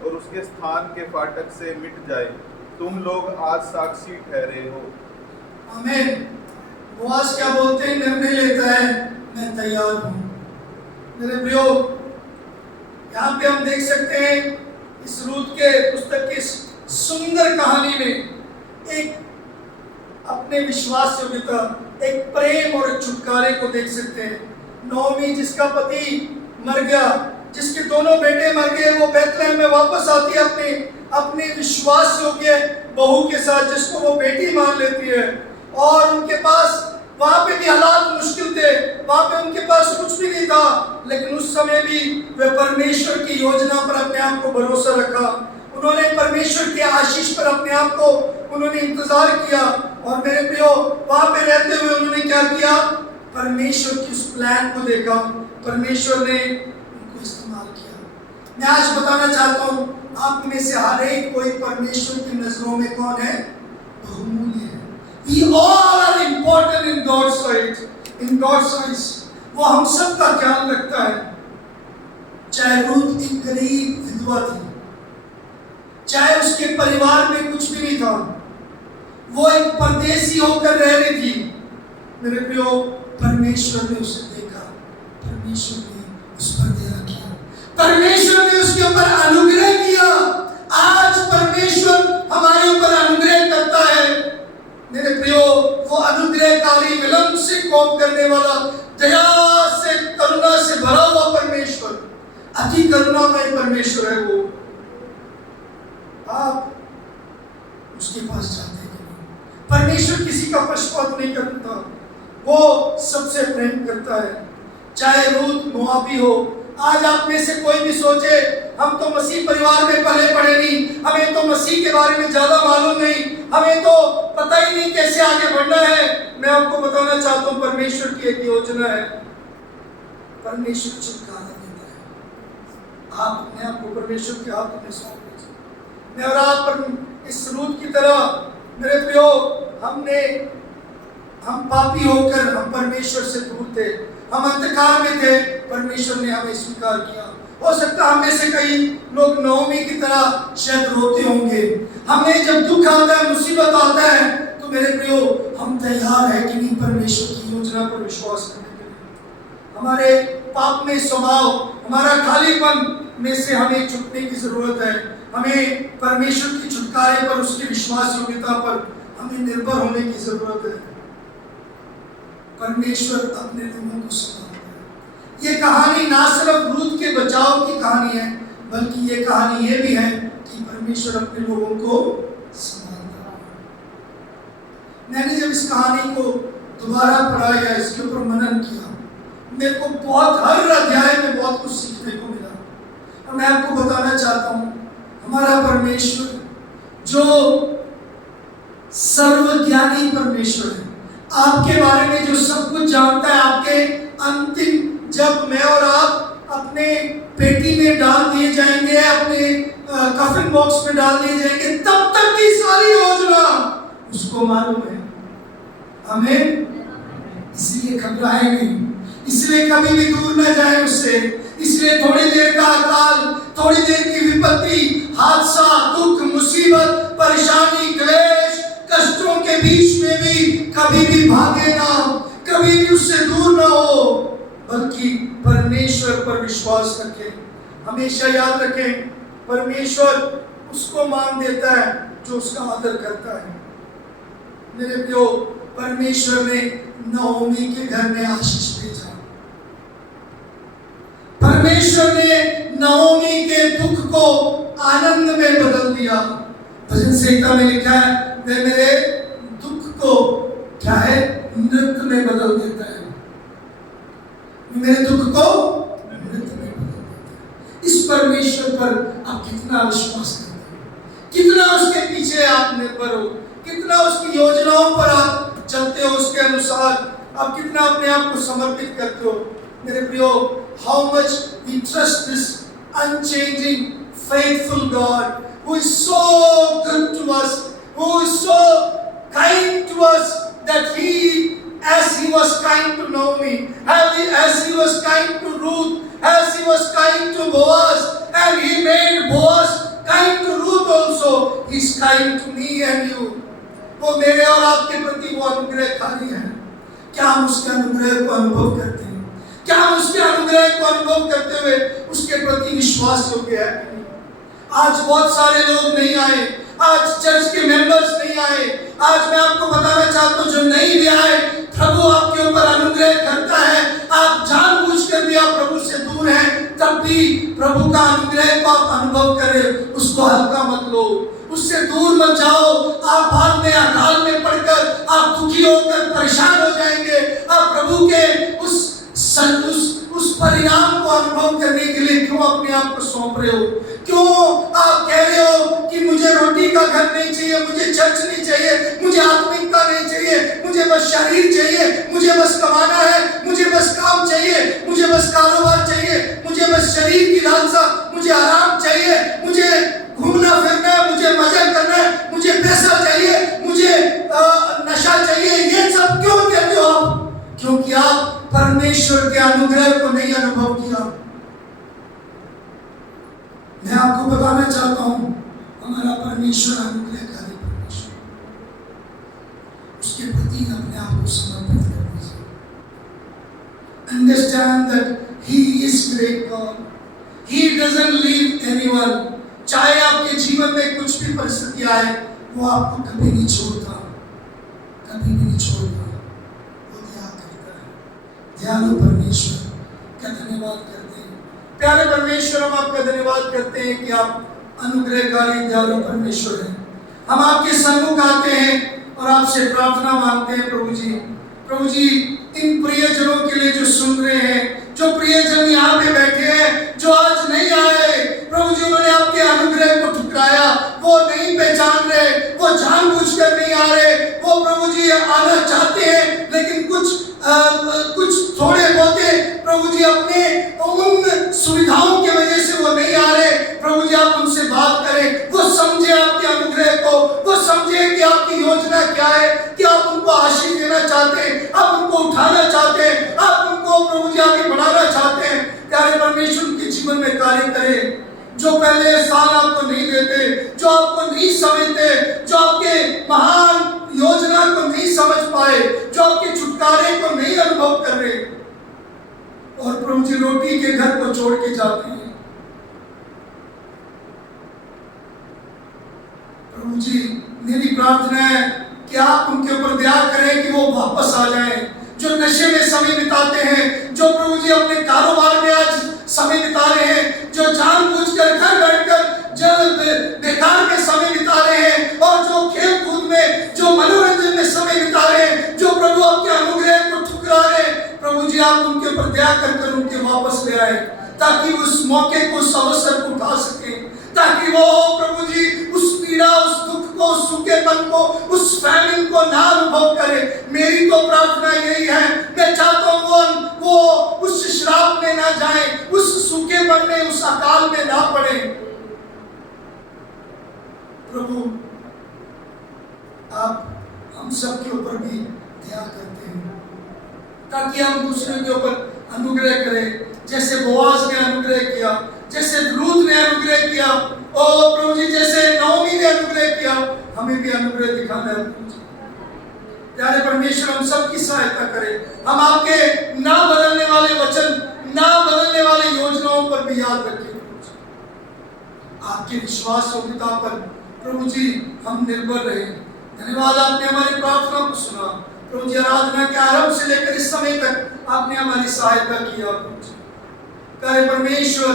और उसके स्थान के फाटक से मिट जाए। तुम लोग आज साक्षी ठहरे हो। आमीन। बोआज क्या बोलते हैं? निर्णय लेता है, मैं तैयार हूँ। मेरे प्रियो, यहाँ पे हम देख सकते हैं इस रूत के पुस्तक की सुंदर कहानी में एक अपने विश्वास योग्यता, एक प्रेम और एक छुटकारे को देख सकते हैं। नोमी जिसका पति मर गया, जिसके दोनों बेटे मर गए, वो बैतलहम में वापस आती है अपने विश्वास योग्य बहू के साथ, जिसको वो बेटी मान लेती है। और उनके पास वहां पे भी हालात मुश्किल थे, वहां पे उनके पास कुछ भी नहीं था, लेकिन उस समय भी वे परमेश्वर की योजना पर अपने आप को भरोसा रखा। उन्होंने परमेश्वर के आशीष पर अपने आप को उन्होंने इंतजार किया। और मेरे प्रियो, वहां पे रहते हुए उन्होंने क्या किया? परमेश्वर की उस प्लान को देखा, परमेश्वर ने उनको इस्तेमाल किया। मैं आज बताना चाहता हूं, आप में से हर एक कोई परमेश्वर की नजरों में कौन है? बहुमूल्य है। We all are important in God's sight, in God's eyes. वो हम सब का ख्याल रखता है। चाहे रूत एक गरीब विधवा थी, चाहे उसके परिवार में कुछ भी नहीं था, वो एक परदेसी होकर रह रही थी। मेरे प्रियो, परमेश्वर ने उसे देखा, परमेश्वर ने उस पर दया किया, परमेश्वर ने उसके ऊपर अनुग्रह किया। आज परमेश्वर हमारे ऊपर अनुग्रह करता है। मेरे प्रियो, वो अनुग्रहकारी, विलंब से कोप करने वाला, दया से, करुणा से भरा हुआ परमेश्वर, अति करुणामय परमेश्वर है। वो आप उसके पास जाते हैं कि नहीं? परमेश्वर किसी का पक्षपात नहीं करता, वो सबसे प्रेम करता है। चाहे रूत मोआबी हो, आज आप में से कोई भी सोचे हम तो मसीह परिवार में पले पड़े नहीं, हमें तो मसीह के बारे में ज्यादा मालूम नहीं, हमें तो पता ही नहीं कैसे आगे बढ़ना है। मैं आपको बताना चाहता हूँ, परमेश्वर की एक योजना है। परमेश्वर छुटकारा देता है। आप अपने आप को परमेश्वर के हाथों में सौंप दीजिए। मैं और आप पर इस रूत की तरह, मेरे प्रियो, हम पापी होकर हम परमेश्वर से दूर थे, हम अंधकार में थे, परमेश्वर ने हमें स्वीकार किया। हो सकता है हमें से कई लोग नौमी की तरह शायद रोते होंगे। हमें जब दुख आता है, मुसीबत आता है, तो मेरे प्रियो, हम तैयार है कि नहीं परमेश्वर की योजना पर विश्वास करने के लिए? हमारे पाप में स्वभाव, हमारा खालीपन में से हमें छुटने की जरूरत है। हमें परमेश्वर की छुटकारे पर, उसकी विश्वास योग्यता पर हमें निर्भर होने की जरूरत है। परमेश्वर अपने लोगों को संभालता है। ये कहानी ना सिर्फ रूत के बचाव की कहानी है, बल्कि ये कहानी ये भी है कि परमेश्वर अपने लोगों को संभालता है। मैंने जब इस कहानी को दोबारा पढ़ा या इसके ऊपर मनन किया, मेरे को बहुत, हर अध्याय में बहुत कुछ सीखने को मिला। और मैं आपको बताना चाहता हूँ, हमारा परमेश्वर जो सर्वज्ञानी परमेश्वर है, आपके बारे में जो सब कुछ जानता है, आपके अंतिम, जब मैं और आप अपने पेटी में डाल दिए जाएंगे, अपने कफन बॉक्स में डाल दिए जाएंगे, तब तक की सारी योजना उसको मालूम है। हमें इसलिए घबराए नहीं, इसलिए कभी भी दूर न जाए उससे। इसलिए थोड़ी देर का अकाल, थोड़ी देर की विपत्ति, हादसा, दुख, मुसीबत, परेशानी, क्लेश, कष्टों के बीच में भी कभी भी भागे ना, कभी भी उससे दूर ना हो, बल्कि परमेश्वर पर विश्वास रखें। हमेशा याद रखें, परमेश्वर उसको मान देता है जो उसका आदर करता है। मेरे प्रियो, परमेश्वर ने नओमी के घर में आशीष भेजा। परमेश्वर ने नओमी के दुख को आनंद में बदल दिया। भजन संहिता में लिखा है, वे मेरे दुख को क्या है, नृत्य में बदल देता है। मेरे दुख को नृत्य में बदल देता है। इस परमेश्वर पर आप कितना विश्वास करते हो, कितना उसके पीछे आप निर्भर हो, कितना उसकी योजनाओं पर आप चलते हो, उसके अनुसार आप कितना अपने आप को समर्पित करते हो। मेरे प्रियो, how much we trust this unchanging, faithful God, who is so good to us, who is so kind to us, that as he was kind to Naomi, as he was kind to Ruth, as he was kind to Boaz, and he made Boaz kind to Ruth also, he is kind to me and you. वो मेरे और आपके प्रति वो अनुग्रहकारी है। क्या हम उसके अनुग्रह को अनुभव करते हैं? क्या हम उसके अनुग्रह को अनुभव करते हुए उसके प्रति विश्वास योग्य है कि नहीं? आज बहुत सारे लोग नहीं आए, आज चर्च के मेंबर्स नहीं आए। आज मैं आपको बताना चाहता हूँ, जो नहीं भी आए, प्रभु आपके ऊपर अनुग्रह करता है। आप जानबूझकर भी आप प्रभु से दूर हैं, तब भी प्रभु का अनुग्रह को आप अनुभव करें, उसको हल्का मत लो, उससे दूर मत जाओ। आप बाद में अकाल में पड़कर आप दुखी होकर परेशान हो जाएंगे। आप प्रभु के उस परिणाम को अनुभव करने के लिए क्यों अपने आप को सौंप रहे हो? क्यों आप कह रहे हो कि मुझे रोटी का घर नहीं चाहिए, मुझे चर्च नहीं चाहिए, मुझे आत्मिकता नहीं चाहिए, मुझे बस शरीर चाहिए, मुझे बस कमाना है, मुझे बस काम चाहिए, मुझे बस कारोबार चाहिए, मुझे बस शरीर की लालसा, मुझे आराम चाहिए, मुझे घूमना फिरना है, मुझे मजा करना है, मुझे पैसा चाहिए, मुझे नशा चाहिए। ये सब क्यों कहते हो आप? क्योंकि आप परमेश्वर के अनुग्रह को नहीं अनुभव किया। मैं आपको बताना चाहता हूं, हमारा परमेश्वर अनुग्रहकारी परमेश्वर, उसके प्रति अपने आप को समर्पित कर दीजिए। Understand that He is great God. He doesn't leave anyone. चाहे आपके जीवन में कुछ भी परिस्थिति आए, वो आपको कभी नहीं छोड़ता, कभी भी नहीं छोड़ता। वो त्याग करता है। दयालु परमेश्वर का धन्यवाद करते हैं। प्यारे परमेश्वर, हम आपका धन्यवाद करते हैं कि आप अनुग्रहकारी दयालु परमेश्वर हैं। हम आपके सम्मुख आते हैं और आपसे प्रार्थना मांगते हैं प्रभु जी इन प्रियजनों के लिए जो सुन रहे हैं, जो प्रियजन यहाँ पे बैठे हैं, जो आज नहीं आए, प्रभु जी उन्होंने आपके अनुग्रह को ठुकराया, वो नहीं पहचान रहे, वो जानबूझकर नहीं आ रहे, वो प्रभु जी आना चाहते हैं, लेकिन कुछ थोड़े बहुते प्रभु जी अपने उन सुविधाओं की वजह से वो नहीं आ रहे। प्रभु जी आप उनसे बात करें, वो समझे आपके अनुग्रह को, वो समझे कि आपकी योजना क्या है, कि आप उनको आशीष देना चाहते हैं, आप उनको उठाना चाहते हैं, आप उनको प्रभु जी आगे बढ़ाना चाहते हैं। प्यारे परमेश्वर उनके जीवन में कार्य करें। जो पहले स्थान आपको नहीं देते, जो आपको नहीं समझते, जो आपके महान योजना को नहीं समझ पाए, जो आपके छुटकारे को नहीं अनुभव कर रहे, और प्रभु जी रोटी के घर को छोड़ के जाते हैं। प्रभु जी मेरी प्रार्थना है कि आप उनके ऊपर दया करें कि वो वापस आ जाएं, जो नशे में समय बिताते हैं, जो प्रभु जी अपने कारोबार में आज समय बिता रहे हैं, जो जानबूझकर घर बैठकर बेकार में समय बिता रहे हैं, और जो खेल कूद में, जो मनोरंजन में समय बिता रहे हैं, जो प्रभु आपके अनुग्रह को ठुकरा रहे हैं, प्रभु जी आप उनके ऊपर दया कर उनके वापस ले आए, ताकि उस मौके को, उस अवसर को उठा सके, ताकि वो प्रभु जी उस पीड़ा, उस दुख को, उस सूखेपन को, उस फैमिन को ना अनुभव करे। मेरी तो प्रार्थना यही है, मैं चाहता हूँ वो उस श्राप में ना जाए, उस सूखेपन में, उस अकाल में ना पड़े। प्रभु आप हम सब के ऊपर भी दया करते हैं, ताकि हम दूसरे के ऊपर अनुग्रह करें, जैसे बोआज ने अनुग्रह किया, जैसे रूत ने अनुग्रह किया, और प्रभु जी जैसे नौमी ने अनुग्रह किया, हमें भी अनुग्रह दिखाना है। प्यारे परमेश्वर हम सबकी सहायता करें। हम आपके ना बदलने वाले वचन, ना बदलने वाले योजनाओं पर भी याद रखें। आपके विश्वास योग्यता पर प्रभु जी हम निर्भर रहे। धन्यवाद, आपने हमारी प्रार्थना को सुना। प्रभु जी आराधना के आरंभ से लेकर इस समय तक आपने हमारी सहायता किया। प्यारे परमेश्वर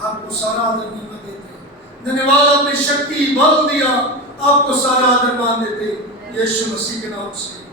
आपको सारा आदर मान देते हैं। धन्यवाद, आपने शक्ति बल दिया, आपको सारा आदर मान देते हैं। यीशु मसीह के नाम से।